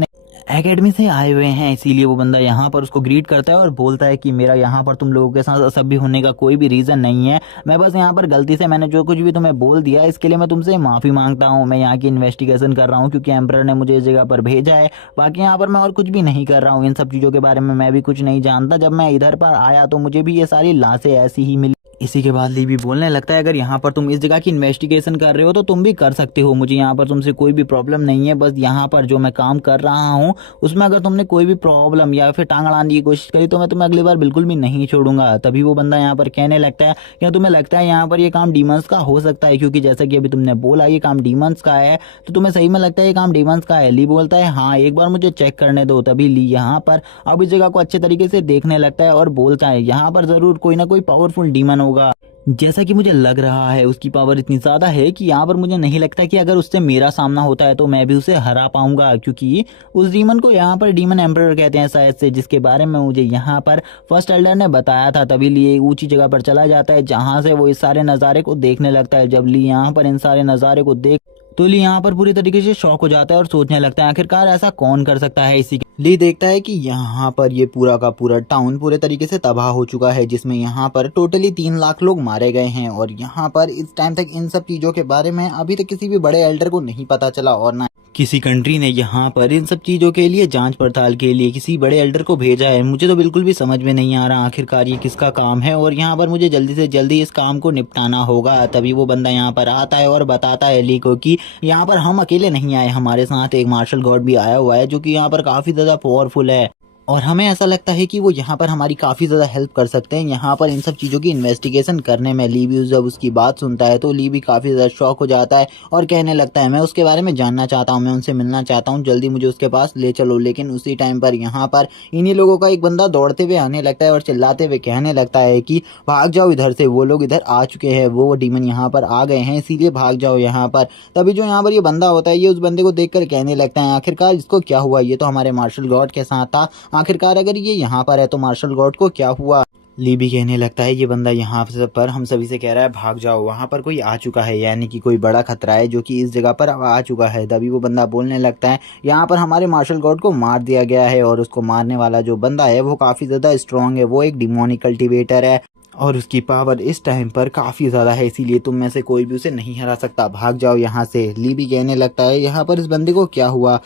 एकेडमी से आए हुए हैं, इसीलिए वो बंदा यहाँ पर उसको ग्रीट करता है और बोलता है कि मेरा यहाँ पर तुम लोगों के साथ असभ्य होने का कोई भी रीज़न नहीं है। मैं बस यहाँ पर गलती से मैंने जो कुछ भी तुम्हें बोल दिया इसके लिए मैं तुमसे माफ़ी मांगता हूँ। मैं यहाँ की इन्वेस्टिगेशन कर रहा हूँ क्योंकि एम्परर ने मुझे इस जगह पर भेजा है। बाकी यहाँ पर मैं और कुछ भी नहीं कर रहा हूँ, इन सब चीज़ों के बारे में मैं भी कुछ नहीं जानता। जब मैं इधर पर आया तो मुझे भी ये सारी लाशें ऐसी ही मिली। इसी के बाद ली भी बोलने लगता है, अगर यहाँ पर तुम इस जगह की इन्वेस्टिगेशन कर रहे हो तो तुम भी कर सकते हो, मुझे यहाँ पर तुमसे कोई भी प्रॉब्लम नहीं है। बस यहाँ पर जो मैं काम कर रहा हूँ उसमें अगर तुमने कोई भी प्रॉब्लम या फिर टांग अड़ाने की कोशिश करी तो मैं तुम्हें अगली बार बिल्कुल भी नहीं छोड़ूंगा। तभी वो बंदा यहाँ पर कहने लगता है, क्या तुम्हें लगता है यहाँ पर ये काम डीमंस का हो सकता है, क्योंकि जैसा कि अभी तुमने बोला ये काम डीमंस का है, तो तुम्हें सही में लगता है ये काम डीमंस का है? ली बोलता है, हाँ एक बार मुझे चेक करने दो। तभी ली यहाँ पर अब इस जगह को अच्छे तरीके से देखने लगता है और बोलता है, यहाँ पर जरूर कोई ना कोई पावरफुल डीमन होगा। जैसा कि मुझे लग रहा है उसकी पावर इतनी ज़्यादा है कि यहाँ पर मुझे नहीं लगता कि अगर उससे मेरा सामना होता है तो मैं भी उसे हरा पाऊंगा, क्योंकि उस डीमन को यहाँ पर डीमन एम्परर कहते हैं शायद से, जिसके बारे में मुझे यहाँ पर फर्स्ट एल्डर ने बताया था। तभी लिए ऊंची जगह पर चला जाता है जहाँ से वो इस सारे नज़ारे को देखने लगता है। जब ली यहाँ पर इन सारे नज़ारे को देख तो ली यहाँ पर पूरी तरीके से शॉक हो जाता है और सोचने लगता है आखिरकार ऐसा कौन कर सकता है। इसी ली देखता है कि यहाँ पर ये पूरा का पूरा टाउन पूरे तरीके से तबाह हो चुका है, जिसमें यहाँ पर टोटली 3 लाख लोग मारे गए हैं। और यहाँ पर इस टाइम तक इन सब चीज़ों के बारे में अभी तक किसी भी बड़े एल्डर को नहीं पता चला, और ना किसी कंट्री ने यहाँ पर इन सब चीज़ों के लिए जांच पड़ताल के लिए किसी बड़े एल्डर को भेजा है। मुझे तो बिल्कुल भी समझ में नहीं आ रहा आखिरकार ये किसका काम है, और यहाँ पर मुझे जल्दी से जल्दी इस काम को निपटाना होगा। तभी वो बंदा यहाँ पर आता है और बताता है ली को कि यहाँ पर हम अकेले नहीं आए, हमारे साथ एक मार्शल गॉड भी आया हुआ है जो कि यहाँ पर काफ़ी ज़्यादा पावरफुल है, और हमें ऐसा लगता है कि वो यहाँ पर हमारी काफ़ी ज़्यादा हेल्प कर सकते हैं यहाँ पर इन सब चीज़ों की इन्वेस्टिगेशन करने में। ली भी जब उसकी बात सुनता है तो ली भी काफ़ी ज़्यादा शॉक हो जाता है और कहने लगता है, मैं उसके बारे में जानना चाहता हूँ, मैं उनसे मिलना चाहता हूँ, जल्दी मुझे उसके पास ले चलो। लेकिन उसी टाइम पर यहाँ पर इन्हीं लोगों का एक बंदा दौड़ते हुए आने लगता है और चिल्लाते हुए कहने लगता है कि भाग जाओ इधर से, वो लोग इधर आ चुके हैं, वो डीमन यहाँ पर आ गए हैं, इसीलिए भाग जाओ यहाँ पर। तभी जो यहाँ पर ये बंदा होता है ये उस बंदे को देखकर कहने लगता है, आखिरकार इसको क्या हुआ, ये तो हमारे मार्शल गॉड के साथ था, आखिरकार अगर ये यहाँ पर है तो मार्शल गॉड को क्या हुआ। ली भी कहने लगता है, ये बंदा यहाँ पर हम सभी से कह रहा है भाग जाओ, वहाँ पर कोई आ चुका है, यानी कि कोई बड़ा खतरा है जो कि इस जगह पर आ चुका है। तभी वो बंदा बोलने लगता है, यहाँ पर हमारे मार्शल गॉड को मार दिया गया है, और उसको मारने वाला जो बंदा है वो काफ़ी ज़्यादा स्ट्रॉन्ग है, वो एक डिमोनिक कल्टिवेटर है और उसकी पावर इस टाइम पर काफ़ी ज़्यादा है, इसीलिए तुम में से कोई भी उसे नहीं हरा सकता, भाग जाओ यहाँ से। ली भी कहने लगता है, यहाँ पर इस बंदे को क्या हुआ।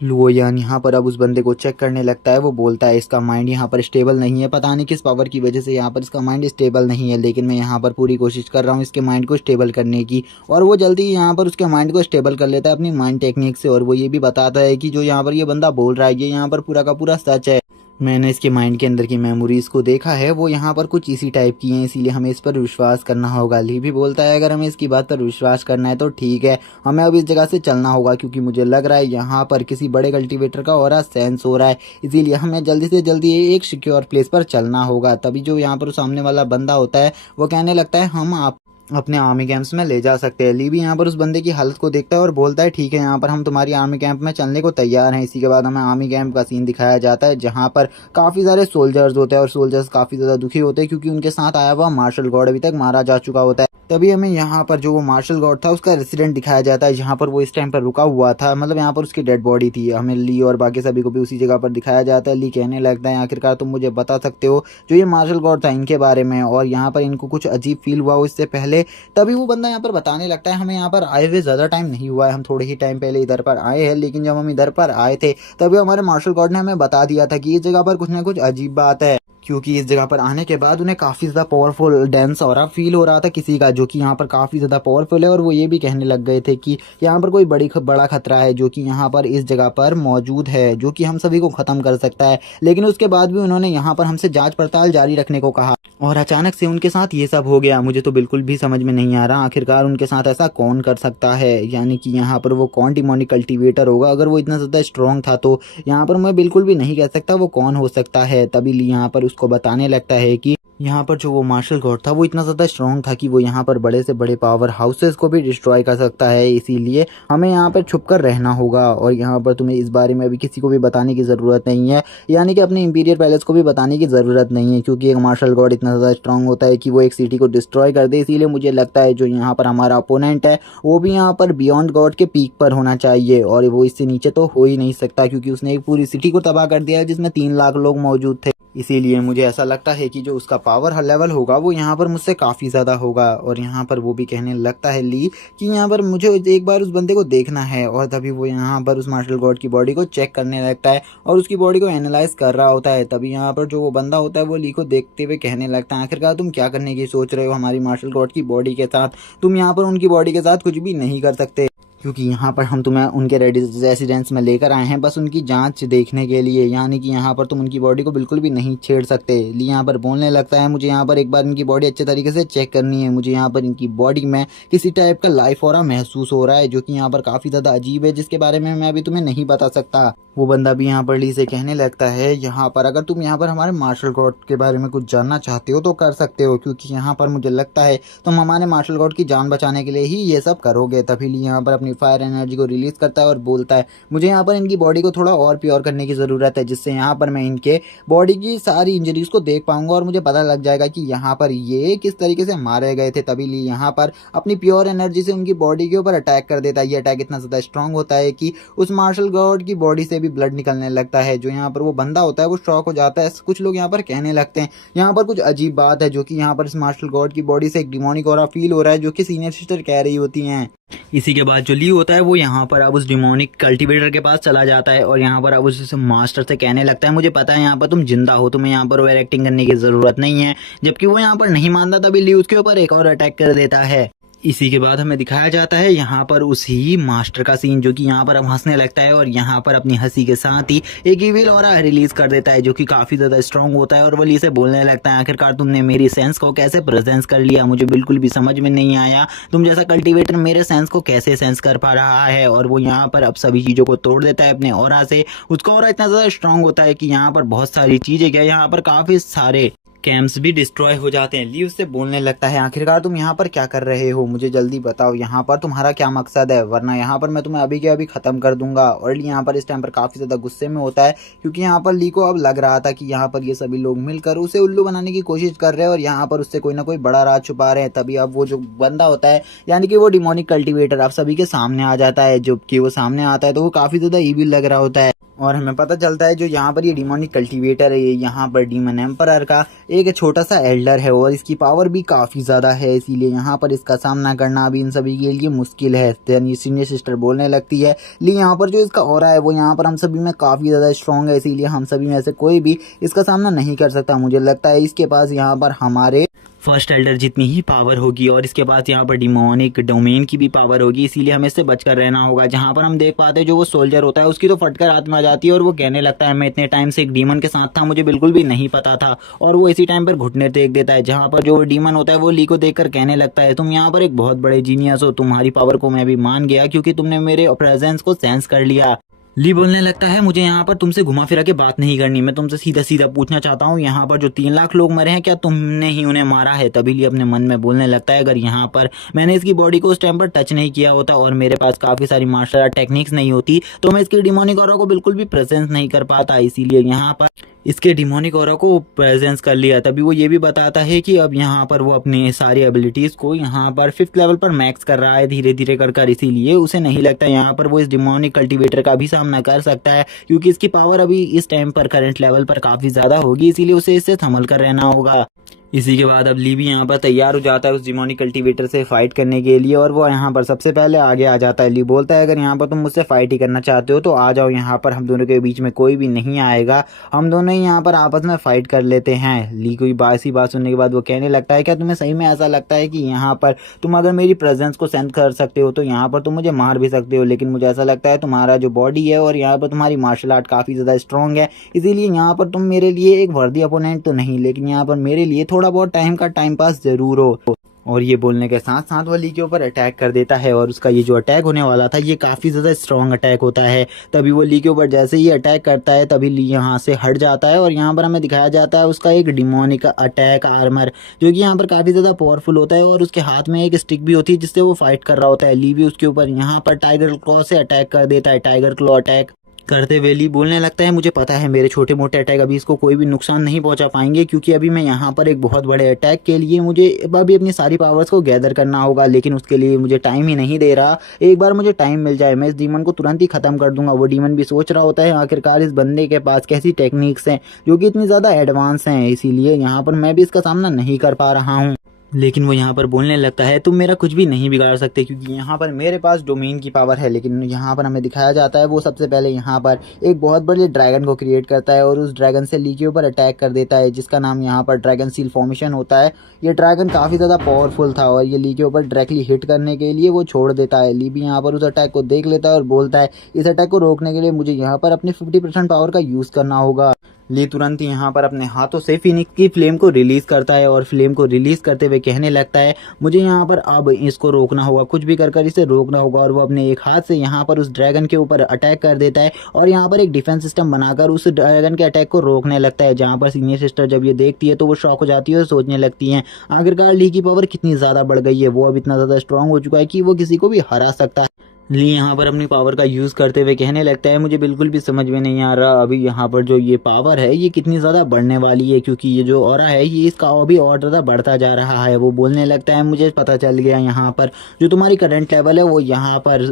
लुओयान यहाँ पर अब उस बंदे को चेक करने लगता है। वो बोलता है इसका माइंड यहाँ पर स्टेबल नहीं है, पता नहीं किस पावर की वजह से यहाँ पर इसका माइंड स्टेबल नहीं है, लेकिन मैं यहाँ पर पूरी कोशिश कर रहा हूँ इसके माइंड को स्टेबल करने की। और वो जल्दी ही यहाँ पर उसके माइंड को स्टेबल कर लेता है अपनी माइंड टेक्निक से। और वो ये भी बताता है कि जो यहाँ पर ये बंदा बोल रहा है ये यहाँ पर पूरा का पूरा सच है। मैंने इसके माइंड के अंदर की मेमोरीज को देखा है, वो यहाँ पर कुछ इसी टाइप की हैं, इसीलिए हमें इस पर विश्वास करना होगा। ली भी बोलता है अगर हमें इसकी बात पर विश्वास करना है तो ठीक है, हमें अब इस जगह से चलना होगा, क्योंकि मुझे लग रहा है यहाँ पर किसी बड़े कल्टीवेटर का ऑरा सेंस हो रहा है, इसीलिए हमें जल्दी से जल्दी एक सिक्योर प्लेस पर चलना होगा। तभी जो यहाँ पर सामने वाला बंदा होता है वो कहने लगता है हम आप अपने आर्मी कैंप्स में ले जा सकते हैं। ली भी यहाँ पर उस बंदे की हालत को देखता है और बोलता है ठीक है, यहाँ पर हम तुम्हारी आर्मी कैंप में चलने को तैयार हैं। इसी के बाद हमें आर्मी कैंप का सीन दिखाया जाता है, जहाँ पर काफ़ी सारे सोल्जर्स होते हैं और सोल्जर्स काफ़ी ज़्यादा दुखी होते हैं, क्योंकि उनके साथ आया हुआ मार्शल गॉड अभी तक मारा जा चुका होता है। तभी हमें यहाँ पर जो वो मार्शल गॉड था उसका रेसिडेंट दिखाया जाता है, जहाँ पर वो इस टाइम पर रुका हुआ था, मतलब यहाँ पर उसकी डेड बॉडी थी। हमें ली और बाकी सभी को भी उसी जगह पर दिखाया जाता है। ली कहने लगता है आखिरकार तुम मुझे बता सकते हो जो ये मार्शल गॉड था इनके बारे में, और यहाँ पर इनको कुछ अजीब फील हुआ हो इससे पहले। तभी वो बंदा यहाँ पर बताने लगता है हमें यहाँ पर आए हुए ज़्यादा टाइम नहीं हुआ है, हम थोड़े ही टाइम पहले इधर पर आए हैं, लेकिन जब हम इधर पर आए थे तभी हमारे मार्शल गॉड ने हमें बता दिया था कि इस जगह पर कुछ ना कुछ अजीब बात है, क्योंकि इस जगह पर आने के बाद उन्हें काफ़ी ज़्यादा पावरफुल डांस और फील हो रहा था किसी का, जो कि यहाँ पर काफ़ी ज़्यादा पावरफुल है। और वो ये भी कहने लग गए थे कि यहाँ पर कोई बड़ा खतरा है जो कि यहाँ पर इस जगह पर मौजूद है, जो कि हम सभी को ख़त्म कर सकता है। लेकिन उसके बाद भी उन्होंने यहाँ पर हमसे जांच पड़ताल जारी रखने को कहा, और अचानक से उनके साथ ये सब हो गया। मुझे तो बिल्कुल भी समझ में नहीं आ रहा आखिरकार उनके साथ ऐसा कौन कर सकता है, यानी कि यहाँ पर वो कौन डिमोनिक कल्टीवेटर होगा। अगर वो इतना ज़्यादा स्ट्रॉन्ग था तो यहाँ पर मैं बिल्कुल भी नहीं कह सकता वो कौन हो सकता है। तभी यहाँ पर उसको बताने लगता है कि यहाँ पर जो वो मार्शल गॉड था वो इतना ज़्यादा स्ट्रॉन्ग था कि वो यहाँ पर बड़े से बड़े पावर हाउसेस को भी डिस्ट्रॉय कर सकता है, इसीलिए हमें यहाँ पर छुप कर रहना होगा। और यहाँ पर तुम्हें इस बारे में अभी किसी को भी बताने की ज़रूरत नहीं है, यानी कि अपने इंपीरियर पैलेस को भी बताने की ज़रूरत नहीं है, क्योंकि एक मार्शल गॉड इतना ज़्यादा स्ट्रॉन्ग होता है कि वो एक सिटी को डिस्ट्रॉय कर दे। इसीलिए मुझे लगता है जो यहाँ पर हमारा अपोनेंट है वो भी यहाँ पर बियॉन्ड गॉड के पीक पर होना चाहिए, और वो इससे नीचे तो हो ही नहीं सकता, क्योंकि उसने एक पूरी सिटी को तबाह कर दिया है जिसमें 3 लाख लोग मौजूद थे। इसीलिए मुझे ऐसा लगता है कि जो उसका पावर लेवल होगा वो यहाँ पर मुझसे काफ़ी ज़्यादा होगा। और यहाँ पर वो भी कहने लगता है ली कि यहाँ पर मुझे एक बार उस बंदे को देखना है, और तभी वो यहाँ पर उस मार्शल गॉड की बॉडी को चेक करने लगता है और उसकी बॉडी को एनालाइज कर रहा होता है। तभी यहाँ पर जो वो बंदा होता है वो ली को देखते हुए कहने लगता है आखिरकार तुम क्या करने की सोच रहे हो हमारी मार्शल गॉड की बॉडी के साथ, तुम यहाँ पर उनकी बॉडी के साथ कुछ भी नहीं कर सकते, क्योंकि यहाँ पर हम तुम्हें उनके रेसिडेंस में लेकर आए हैं बस उनकी जांच देखने के लिए, यानी कि यहाँ पर तुम उनकी बॉडी को बिल्कुल भी नहीं छेड़ सकते। ली यहाँ पर बोलने लगता है मुझे यहाँ पर एक बार इनकी बॉडी अच्छे तरीके से चेक करनी है, मुझे यहाँ पर इनकी बॉडी में किसी टाइप का लाइफ ऑरा महसूस हो रहा है जो कि यहाँ पर काफ़ी ज़्यादा अजीब है, जिसके बारे में मैं अभी तुम्हें नहीं बता सकता। वो बंदा भी यहाँ पर ली से कहने लगता है यहाँ पर अगर तुम यहाँ पर हमारे मार्शल गॉड के बारे में कुछ जानना चाहते हो तो कर सकते हो, क्योंकि यहाँ पर मुझे लगता है तुम हमारे मार्शल गॉड की जान बचाने के लिए ही ये सब करोगे। तभी ली यहाँ पर अपनी फायर एनर्जी को रिलीज करता है और बोलता है मुझे यहाँ पर इनकी बॉडी को थोड़ा और प्योर करने की ज़रूरत है, जिससे यहाँ पर मैं इनके बॉडी की सारी इंजरीज को देख पाऊंगा और मुझे पता लग जाएगा कि यहाँ पर ये किस तरीके से मारे गए थे। तभी ली यहाँ पर अपनी प्योर एनर्जी से उनकी बॉडी के ऊपर अटैक कर देता है। ये अटैक इतना ज़्यादा स्ट्रॉन्ग होता है कि उस मार्शल गॉड की बॉडी से भी ब्लड निकलने लगता है। जो यहाँ पर वो बंदा होता है वो शॉक हो जाता है। कुछ लोग यहाँ पर कहने लगते हैं यहाँ पर कुछ अजीब बात है, जो कि यहाँ पर इस मार्शल गॉड की बॉडी से एक डिमोनिक ऑरा फील हो रहा है, जो कि सीनियर सिस्टर कह रही होती हैं। इसी के बाद जो ली होता है वो यहाँ पर अब उस डिमोनिक कल्टीवेटर के पास चला जाता है और यहाँ पर अब उस मास्टर से कहने लगता है मुझे पता है यहाँ पर तुम जिंदा हो, तुम्हें यहाँ पर ओवर एक्टिंग करने की ज़रूरत नहीं है। जबकि वो यहाँ पर नहीं मानता, तभी ली उसके ऊपर एक और अटैक कर देता है। इसी के बाद हमें दिखाया जाता है यहाँ पर उसी मास्टर का सीन, जो कि यहाँ पर अब हंसने लगता है और यहाँ पर अपनी हंसी के साथ ही एक इविल ऑरा रिलीज कर देता है, जो कि काफ़ी ज़्यादा स्ट्रॉन्ग होता है। और वो ली से बोलने लगता है आखिरकार तुमने मेरी सेंस को कैसे प्रेजेंस कर लिया, मुझे बिल्कुल भी समझ में नहीं आया तुम जैसा कल्टीवेटर मेरे सेंस को कैसे सेंस कर पा रहा है। और वो यहाँ पर अब सभी चीज़ों को तोड़ देता है अपने ऑरा से। उसका ऑरा इतना ज़्यादा स्ट्रॉन्ग होता है कि यहाँ पर बहुत सारी चीज़ें क्या यहाँ पर काफ़ी सारे कैंप्स भी डिस्ट्रॉय हो जाते हैं। ली उससे बोलने लगता है आखिरकार तुम यहाँ पर क्या कर रहे हो, मुझे जल्दी बताओ यहाँ पर तुम्हारा क्या मकसद है, वरना यहाँ पर मैं तुम्हें अभी के अभी ख़त्म कर दूंगा। और ली यहाँ पर इस टाइम पर काफ़ी ज़्यादा गुस्से में होता है, क्योंकि यहाँ पर ली को अब लग रहा था कि यहाँ पर ये सभी लोग मिलकर उसे उल्लू बनाने की कोशिश कर रहे हैं और यहाँ पर उससे कोई ना कोई बड़ा राज छुपा रहे हैं। तभी अब वो जो बंदा होता है यानी कि वो डिमोनिक कल्टीवेटर अब सभी के सामने आ जाता है। जबकि वो सामने आता है तो वो काफ़ी ज़्यादा ईविल लग रहा होता है। और हमें पता चलता है जो यहाँ पर ये डिमोनिक कल्टीवेटर है, ये यहाँ पर डीमन एम्परर का एक छोटा सा एल्डर है और इसकी पावर भी काफ़ी ज़्यादा है, इसीलिए यहाँ पर इसका सामना करना अभी इन सभी के लिए मुश्किल है। ये सीनियर सिस्टर बोलने लगती है, लिए यहाँ पर जो इसका ऑरा है वो यहाँ पर हम सभी में काफ़ी ज़्यादा स्ट्रॉन्ग है, इसीलिए हम सभी में से कोई भी इसका सामना नहीं कर सकता। मुझे लगता है इसके पास यहाँ पर हमारे फर्स्ट एल्डर जितनी ही पावर होगी और इसके पास यहाँ पर डिमोनिक डोमेन की भी पावर होगी, इसीलिए हमें इससे बचकर रहना होगा। जहाँ पर हम देख पाते हैं जो वो सोल्जर होता है उसकी तो फटकर हाथ में आ जाती है और वो कहने लगता है मैं इतने टाइम से एक डीमन के साथ था, मुझे बिल्कुल भी नहीं पता था, और वो इसी टाइम पर घुटने टेक देता है। जहाँ पर जो डीमन होता है वो ली को देखकर कहने लगता है तुम यहाँ पर एक बहुत बड़े जीनियस हो, तुम्हारी पावर को मैं भी मान गया क्योंकि तुमने मेरे प्रेजेंस को सेंस कर लिया। ली बोलने लगता है मुझे यहाँ पर तुमसे घुमा फिरा के बात नहीं करनी, मैं तुमसे सीधा सीधा पूछना चाहता हूँ यहाँ पर जो 3 लाख लोग मरे हैं क्या तुमने ही उन्हें मारा है? तभी ली अपने मन में बोलने लगता है अगर यहाँ पर मैंने इसकी बॉडी को उस टाइम पर टच नहीं किया होता और मेरे पास काफी सारी मार्शल आर्ट टेक्निक्स नहीं होती तो मैं इसकी डिमोनिक ऑरा को बिल्कुल भी प्रेजेंस नहीं कर पाता, इसीलिए यहाँ पर इसके डिमोनिक ऑरा को प्रेजेंस कर लिया। तभी वो ये भी बताता है कि अब यहाँ पर वो अपने सारी एबिलिटीज को यहाँ पर 5th लेवल पर मैक्स कर रहा है धीरे धीरे कर, इसीलिए उसे नहीं लगता यहाँ पर वो इस डिमोनिक कल्टीवेटर का भी सामना कर सकता है क्योंकि इसकी पावर अभी इस टाइम पर करंट लेवल पर काफी ज्यादा होगी, इसीलिए उसे इससे संभल कर रहना होगा। इसी के बाद अब ली भी यहाँ पर तैयार हो जाता है उस डिमोनिक कल्टीवेटर से फाइट करने के लिए और वो यहाँ पर सबसे पहले आगे आ जाता है। ली बोलता है अगर यहाँ पर तुम मुझसे फाइट ही करना चाहते हो तो आ जाओ, यहाँ पर हम दोनों के बीच में कोई भी नहीं आएगा, हम दोनों ही यहाँ पर आपस में फाइट कर लेते हैं। ली को ऐसी बात सुनने के बाद वो कहने लगता है क्या तुम्हें सही में ऐसा लगता है कि यहाँ पर तुम अगर मेरी प्रेजेंस को सेंस कर सकते हो तो यहाँ पर तुम मुझे मार भी सकते हो, लेकिन मुझे ऐसा लगता है तुम्हारा जो बॉडी है और यहाँ पर तुम्हारी मार्शल आर्ट काफ़ी ज़्यादा स्ट्रॉन्ग है, इसीलिए यहाँ पर तुम मेरे लिए एक वर्दी अपोनेंट तो नहीं लेकिन यहाँ पर मेरे लिए थोड़ा बहुत टाइम पास जरूर हो। और ये बोलने के साथ साथ वो ली के ऊपर अटैक कर देता है और उसका ये जो अटैक होने वाला था ये काफ़ी ज़्यादा स्ट्रॉन्ग अटैक होता है। तभी वो ली के ऊपर जैसे ही अटैक करता है तभी ली यहाँ से हट जाता है और यहाँ पर हमें दिखाया जाता है उसका एक डिमोनिक अटैक आर्मर जो कि यहाँ पर काफ़ी ज़्यादा पावरफुल होता है और उसके हाथ में एक स्टिक भी होती है जिससे वो फाइट कर रहा होता है। ली भी उसके ऊपर यहाँ पर टाइगर क्लॉ से अटैक कर देता है। टाइगर क्लॉ अटैक करते हुए ली बोलने लगता है मुझे पता है मेरे छोटे मोटे अटैक अभी इसको कोई भी नुकसान नहीं पहुंचा पाएंगे क्योंकि अभी मैं यहाँ पर एक बहुत बड़े अटैक के लिए मुझे अभी अपनी सारी पावर्स को गैदर करना होगा, लेकिन उसके लिए मुझे टाइम ही नहीं दे रहा। एक बार मुझे टाइम मिल जाए मैं इस डीमन को तुरंत ही खत्म कर दूंगा। वो डीमन भी सोच रहा होता है आखिरकार इस बंदे के पास कैसी टेक्निक्स हैं जो कि इतनी ज़्यादा एडवांस हैं, इसीलिए यहाँ पर मैं भी इसका सामना नहीं कर पा रहा हूँ। लेकिन वो यहाँ पर बोलने लगता है तुम मेरा कुछ भी नहीं बिगाड़ सकते क्योंकि यहाँ पर मेरे पास डोमेन की पावर है। लेकिन यहाँ पर हमें दिखाया जाता है वो सबसे पहले यहाँ पर एक बहुत बड़े ड्रैगन को क्रिएट करता है और उस ड्रैगन से ली के ऊपर अटैक कर देता है जिसका नाम यहाँ पर ड्रैगन सील फॉर्मेशन होता है। ये ड्रैगन काफ़ी ज़्यादा पावरफुल था और ये ली के ऊपर डायरेक्टली हिट करने के लिए वो छोड़ देता है। ली भी यहाँ पर उस अटैक को देख लेता है और बोलता है इस अटैक को रोकने के लिए मुझे यहाँ पर अपनी 50% पावर का यूज़ करना होगा। ली तुरंत यहाँ पर अपने हाथों से फिनिक्स की फ्लेम को रिलीज करता है और फ्लेम को रिलीज करते हुए कहने लगता है मुझे यहाँ पर अब इसको रोकना होगा, कुछ भी कर इसे रोकना होगा। और वो अपने एक हाथ से यहाँ पर उस ड्रैगन के ऊपर अटैक कर देता है और यहाँ पर एक डिफेंस सिस्टम बनाकर उस ड्रैगन के अटैक को रोकने लगता है। जहाँ पर सीनियर सिस्टर जब ये देखती है तो वो शॉक हो जाती है और सोचने लगती है आखिरकार ली की पावर कितनी ज़्यादा बढ़ गई है, वो अब इतना ज़्यादा स्ट्रांग हो चुका है कि वो किसी को भी हरा सकता है। ली यहाँ पर अपनी पावर का यूज़ करते हुए कहने लगता है मुझे बिल्कुल भी समझ में नहीं आ रहा अभी यहाँ पर जो ये पावर है ये कितनी ज़्यादा बढ़ने वाली है क्योंकि ये जो ऑरा है ये इसका अभी और ज़्यादा बढ़ता जा रहा है। वो बोलने लगता है मुझे पता चल गया यहाँ पर जो तुम्हारी करंट लेवल है वो यहाँ पर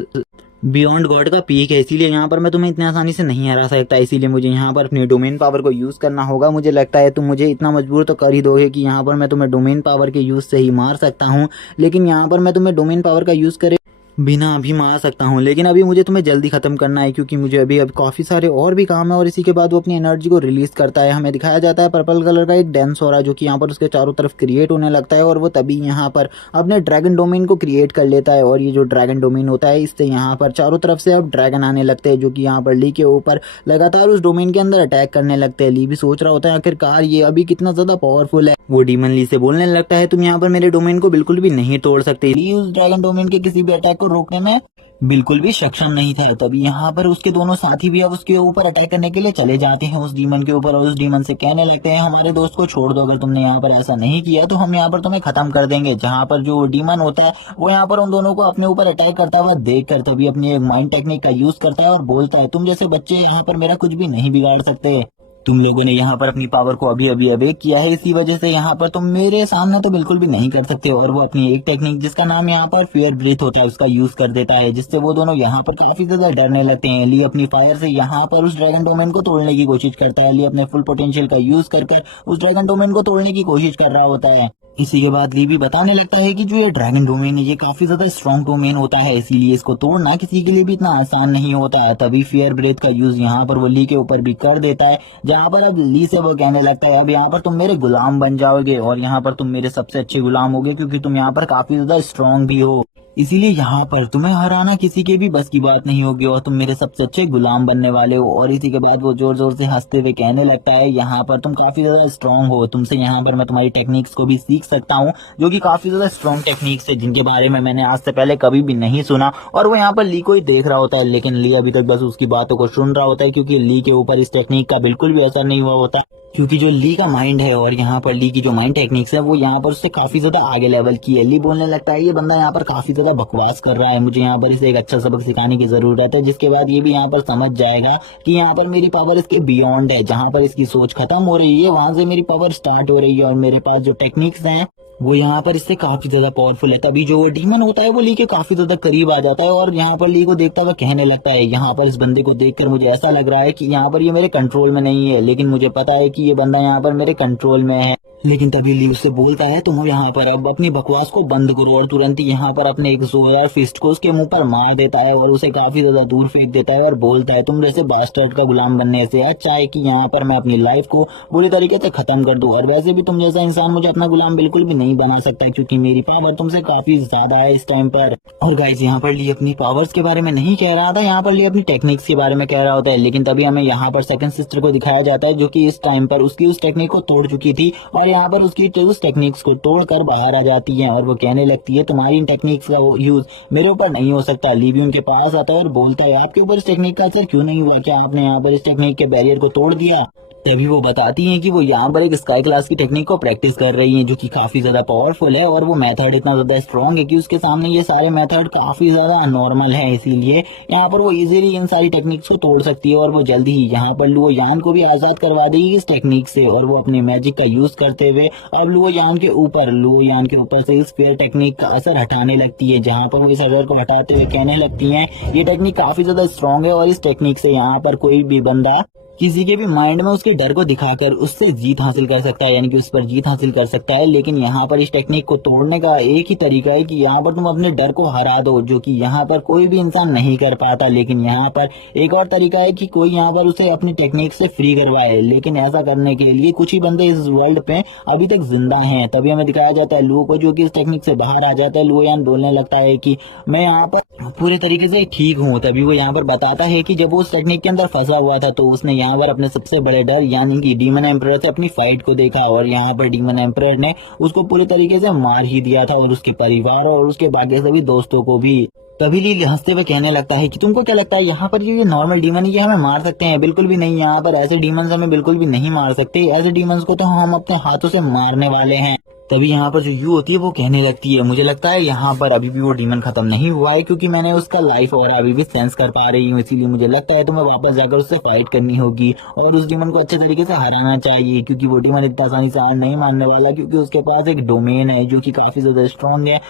बियॉन्ड गॉड का पीक है, इसीलिए यहाँ पर मैं तुम्हें इतनी आसानी से नहीं हरा सकता, इसीलिए मुझे यहाँ पर अपनी डोमेन पावर को यूज़ करना होगा। मुझे लगता है तुम मुझे इतना मजबूर तो कर ही दोगे कि यहाँ पर मैं तुम्हें डोमेन पावर के यूज़ से ही मार सकता हूँ, लेकिन यहाँ पर मैं तुम्हें डोमेन पावर का यूज़ करे बिना अभी मार सकता हूँ, लेकिन अभी मुझे तुम्हें जल्दी ख़त्म करना है क्योंकि मुझे अभी काफ़ी सारे और भी काम है। और इसी के बाद वो अपनी एनर्जी को रिलीज़ करता है। हमें दिखाया जाता है पर्पल कलर का एक डांस हो रहा है जो कि यहाँ पर उसके चारों तरफ क्रिएट होने लगता है और वो तभी यहाँ पर अपने ड्रैगन डोमेन को क्रिएट कर लेता है। और ये जो ड्रैगन डोमेन होता है इससे यहाँ पर चारों तरफ से अब ड्रैगन आने लगते हैं जो कि यहाँ पर ली के ऊपर लगातार उस डोमेन के अंदर अटैक करने लगते हैं। ली भी सोच रहा होता है आखिरकार ये अभी कितना ज़्यादा पावरफुल है। वो डीमन ली से बोलने लगता है तुम यहाँ पर मेरे डोमेन को बिल्कुल भी नहीं तोड़ सकते। ली उस ड्रैगन डोमेन के किसी भी अटैक को रोकने में बिल्कुल भी सक्षम नहीं था। तभी यहाँ पर उसके दोनों साथी भी अब उसके ऊपर अटैक करने के लिए चले जाते हैं उस डीमन के ऊपर और उस डीमन से कहने लगते हैं हमारे दोस्त को छोड़ दो, अगर तुमने यहाँ पर ऐसा नहीं किया तो हम यहाँ पर तुम्हें खत्म कर देंगे। जहाँ पर जो डीमन होता है वो यहाँ पर उन दोनों को अपने ऊपर अटैक करता हुआ देख कर तभी अपनी एक माइंड टेक्निक का यूज करता है और बोलता है तुम जैसे बच्चे यहाँ पर मेरा कुछ भी नहीं बिगाड़ सकते। तुम लोगों ने यहाँ पर अपनी पावर को अभी अभी अवेक किया है, इसी वजह से यहाँ पर तुम मेरे सामने तो बिल्कुल भी नहीं कर सकते। और वो अपनी एक टेक्निक जिसका नाम यहाँ पर फेयर ब्रीथ होता है उसका यूज कर देता है, जिससे वो दोनों यहाँ पर काफी ज्यादा डरने लगते हैं। ली अपनी फायर से यहाँ पर उस ड्रैगन डोमेन को तोड़ने की कोशिश करता है। ली अपने फुल पोटेंशियल का यूज कर उस ड्रैगन डोमेन को तोड़ने की कोशिश कर रहा होता है। इसी के बाद ली भी बताने लगता है कि जो ये ड्रैगन डोमेन है ये काफी ज्यादा स्ट्रॉन्ग डोमेन होता है, इसीलिए इसको तोड़ना किसी के लिए भी इतना आसान नहीं होता है। तभी फेयर ब्रेथ का यूज यहाँ पर वो ली के ऊपर भी कर देता है, जहाँ पर अब ली से वो कहने लगता है अब यहाँ पर तुम मेरे गुलाम बन जाओगे और यहाँ पर तुम मेरे सबसे अच्छे गुलाम होगे, क्योंकि तुम यहाँ पर काफी ज्यादा स्ट्रॉन्ग भी हो। इसीलिए यहाँ पर तुम्हें हराना किसी के भी बस की बात नहीं होगी और तुम मेरे सबसे अच्छे गुलाम बनने वाले हो। और इसी के बाद वो जोर जोर से हंसते हुए कहने लगता है यहाँ पर तुम काफी ज्यादा स्ट्रॉन्ग हो, तुमसे यहाँ पर मैं तुम्हारी टेक्निक्स को भी सीख सकता हूँ, जो कि काफी ज्यादा स्ट्रॉन्ग टेक्निक्स है जिनके बारे में मैंने आज से पहले कभी भी नहीं सुना। और वो यहाँ पर ली को ही देख रहा होता है, लेकिन ली अभी तक बस उसकी बातों को सुन रहा होता है, क्योंकि ली के ऊपर इस टेक्निक का बिल्कुल भी असर नहीं हुआ होता, क्योंकि जो ली का माइंड है और यहाँ पर ली की जो माइंड टेक्निक्स है वो यहाँ पर उससे काफी ज्यादा आगे लेवल की है। ली बोलने लगता है ये बंदा यहाँ पर काफी ज्यादा बकवास कर रहा है, मुझे यहाँ पर इसे एक अच्छा सबक सिखाने की जरूरत है। जिसके बाद ये भी यहाँ पर समझ जाएगा कि यहाँ पर मेरी पावर इसके बियॉन्ड है, जहाँ पर इसकी सोच खत्म हो रही है वहां से मेरी पावर स्टार्ट हो रही है और मेरे पास जो टेक्निक्स हैं वो यहाँ पर इससे काफी ज्यादा पावरफुल है। तभी जो वो डीमन होता है वो ली के काफी ज्यादा करीब आ जाता है और यहाँ पर ली को देखता हुआ कहने लगता है यहाँ पर इस बंदे को देखकर मुझे ऐसा लग रहा है कि यहाँ पर ये मेरे कंट्रोल में नहीं है, लेकिन मुझे पता है कि ये बंदा यहाँ पर मेरे कंट्रोल में है। लेकिन तभी ली उससे बोलता है तुम यहाँ पर अब अपनी बकवास को बंद करो, और तुरंत ही यहाँ पर अपने एक जोरदार फिस्ट को उसके मुंह पर मार देता है और उसे काफी ज्यादा दूर फेंक देता है और बोलता है तुम जैसे बास्टर्ड का गुलाम बनने से अच्छा है कि यहाँ पर मैं अपनी लाइफ को बुरी तरीके से खत्म कर दूं। और वैसे भी तुम जैसा इंसान मुझे अपना गुलाम बिल्कुल भी नहीं बना सकता, क्योंकि मेरी पावर तुमसे काफी ज्यादा है इस टाइम पर। और गाइस यहाँ पर ली अपनी पावर्स के बारे में नहीं कह रहा था, यहाँ पर ली अपनी टेक्निक्स के बारे में कह रहा होता है। लेकिन तभी हमें यहाँ पर सेकंड सिस्टर को दिखाया जाता है, जो कि इस टाइम पर उसकी उस टेक्निक को तोड़ चुकी थी और यहाँ पर उसकी उस टेक्निक्स को तोड़कर बाहर आ जाती है और वो कहने लगती है तुम्हारी इन टेक्निक्स का यूज मेरे ऊपर नहीं हो सकता। ली भी उनके पास आता है और बोलता है आपके ऊपर इस टेक्निक का असर क्यों नहीं हुआ, क्या आपने यहाँ पर इस टेक्निक के बैरियर को तोड़ दिया। तभी वो बताती हैं कि वो यहाँ पर एक स्काई क्लास की टेक्निक को प्रैक्टिस कर रही हैं, जो कि काफी ज्यादा पावरफुल है और वो मेथड इतना ज्यादा स्ट्रॉन्ग है कि उसके सामने ये सारे मेथड काफी ज्यादा नॉर्मल है। इसीलिए यहाँ पर वो इजीली इन सारी टेक्निक्स को तोड़ सकती है और वो जल्दी ही यहाँ पर लुओ यान को भी आजाद करवा देगी इस टेक्निक से। और वो अपने मैजिक का यूज करते हुए अब लुओ यान के ऊपर से इस फेयर टेक्निक का असर हटाने लगती है, जहाँ पर वो इस असर को हटाते हुए कहने लगती है ये टेक्निक काफी ज्यादा स्ट्रॉन्ग है और इस टेक्निक से यहाँ पर कोई भी बंदा किसी के भी माइंड में उसके डर को दिखाकर उससे जीत हासिल कर सकता है, यानी कि उस पर जीत हासिल कर सकता है। लेकिन यहाँ पर इस टेक्निक को तोड़ने का एक ही तरीका है कि यहाँ पर तुम अपने डर को हरा दो, जो कि यहाँ पर कोई भी इंसान नहीं कर पाता। लेकिन यहाँ पर एक और तरीका है कि कोई यहाँ पर उसे अपनी टेक्निक से फ्री करवाए, लेकिन ऐसा करने के लिए कुछ ही बंदे इस वर्ल्ड पे अभी तक जिंदा हैं। तभी हमें दिखाया जाता है लुओ को, जो कि इस टेक्निक से बाहर आ जाता है। लुओ यान बोलने लगता है कि मैं यहाँ पर पूरे तरीके से ठीक हूँ। तभी वो यहाँ पर बताता है कि जब वो उस टेक्निक के अंदर फंसा हुआ था तो उसने यहाँ पर अपने सबसे बड़े डर यानी कि डीमन एम्परर से अपनी फाइट को देखा और यहाँ पर डीमन एम्परर ने उसको पूरे तरीके से मार ही दिया था और उसके परिवार और उसके बाकी सभी दोस्तों को भी। तभी ली हंसते हुए कहने लगता है कि तुमको क्या लगता है यहाँ पर ये नॉर्मल डीमन है ये हमें मार सकते हैं? बिल्कुल भी नहीं, यहाँ पर ऐसे डीमंस हमें बिल्कुल भी नहीं मार सकते, ऐसे डीमंस को तो हम अपने हाथों से मारने वाले हैं। तभी यहाँ पर जो यू होती है वो कहने लगती है मुझे लगता है यहाँ पर अभी भी वो डीमन खत्म नहीं हुआ है, क्योंकि मैंने उसका लाइफ और अभी भी सेंस कर पा रही हूँ, इसीलिए मुझे लगता है तुम्हें वापस जाकर उससे फाइट करनी होगी और उस डीमन को अच्छे तरीके से हराना चाहिए, क्योंकि वो डीमन इतना आसानी से हार नहीं मानने वाला, क्योंकि उसके पास एक डोमेन है जो कि काफी ज्यादा स्ट्रॉन्ग है।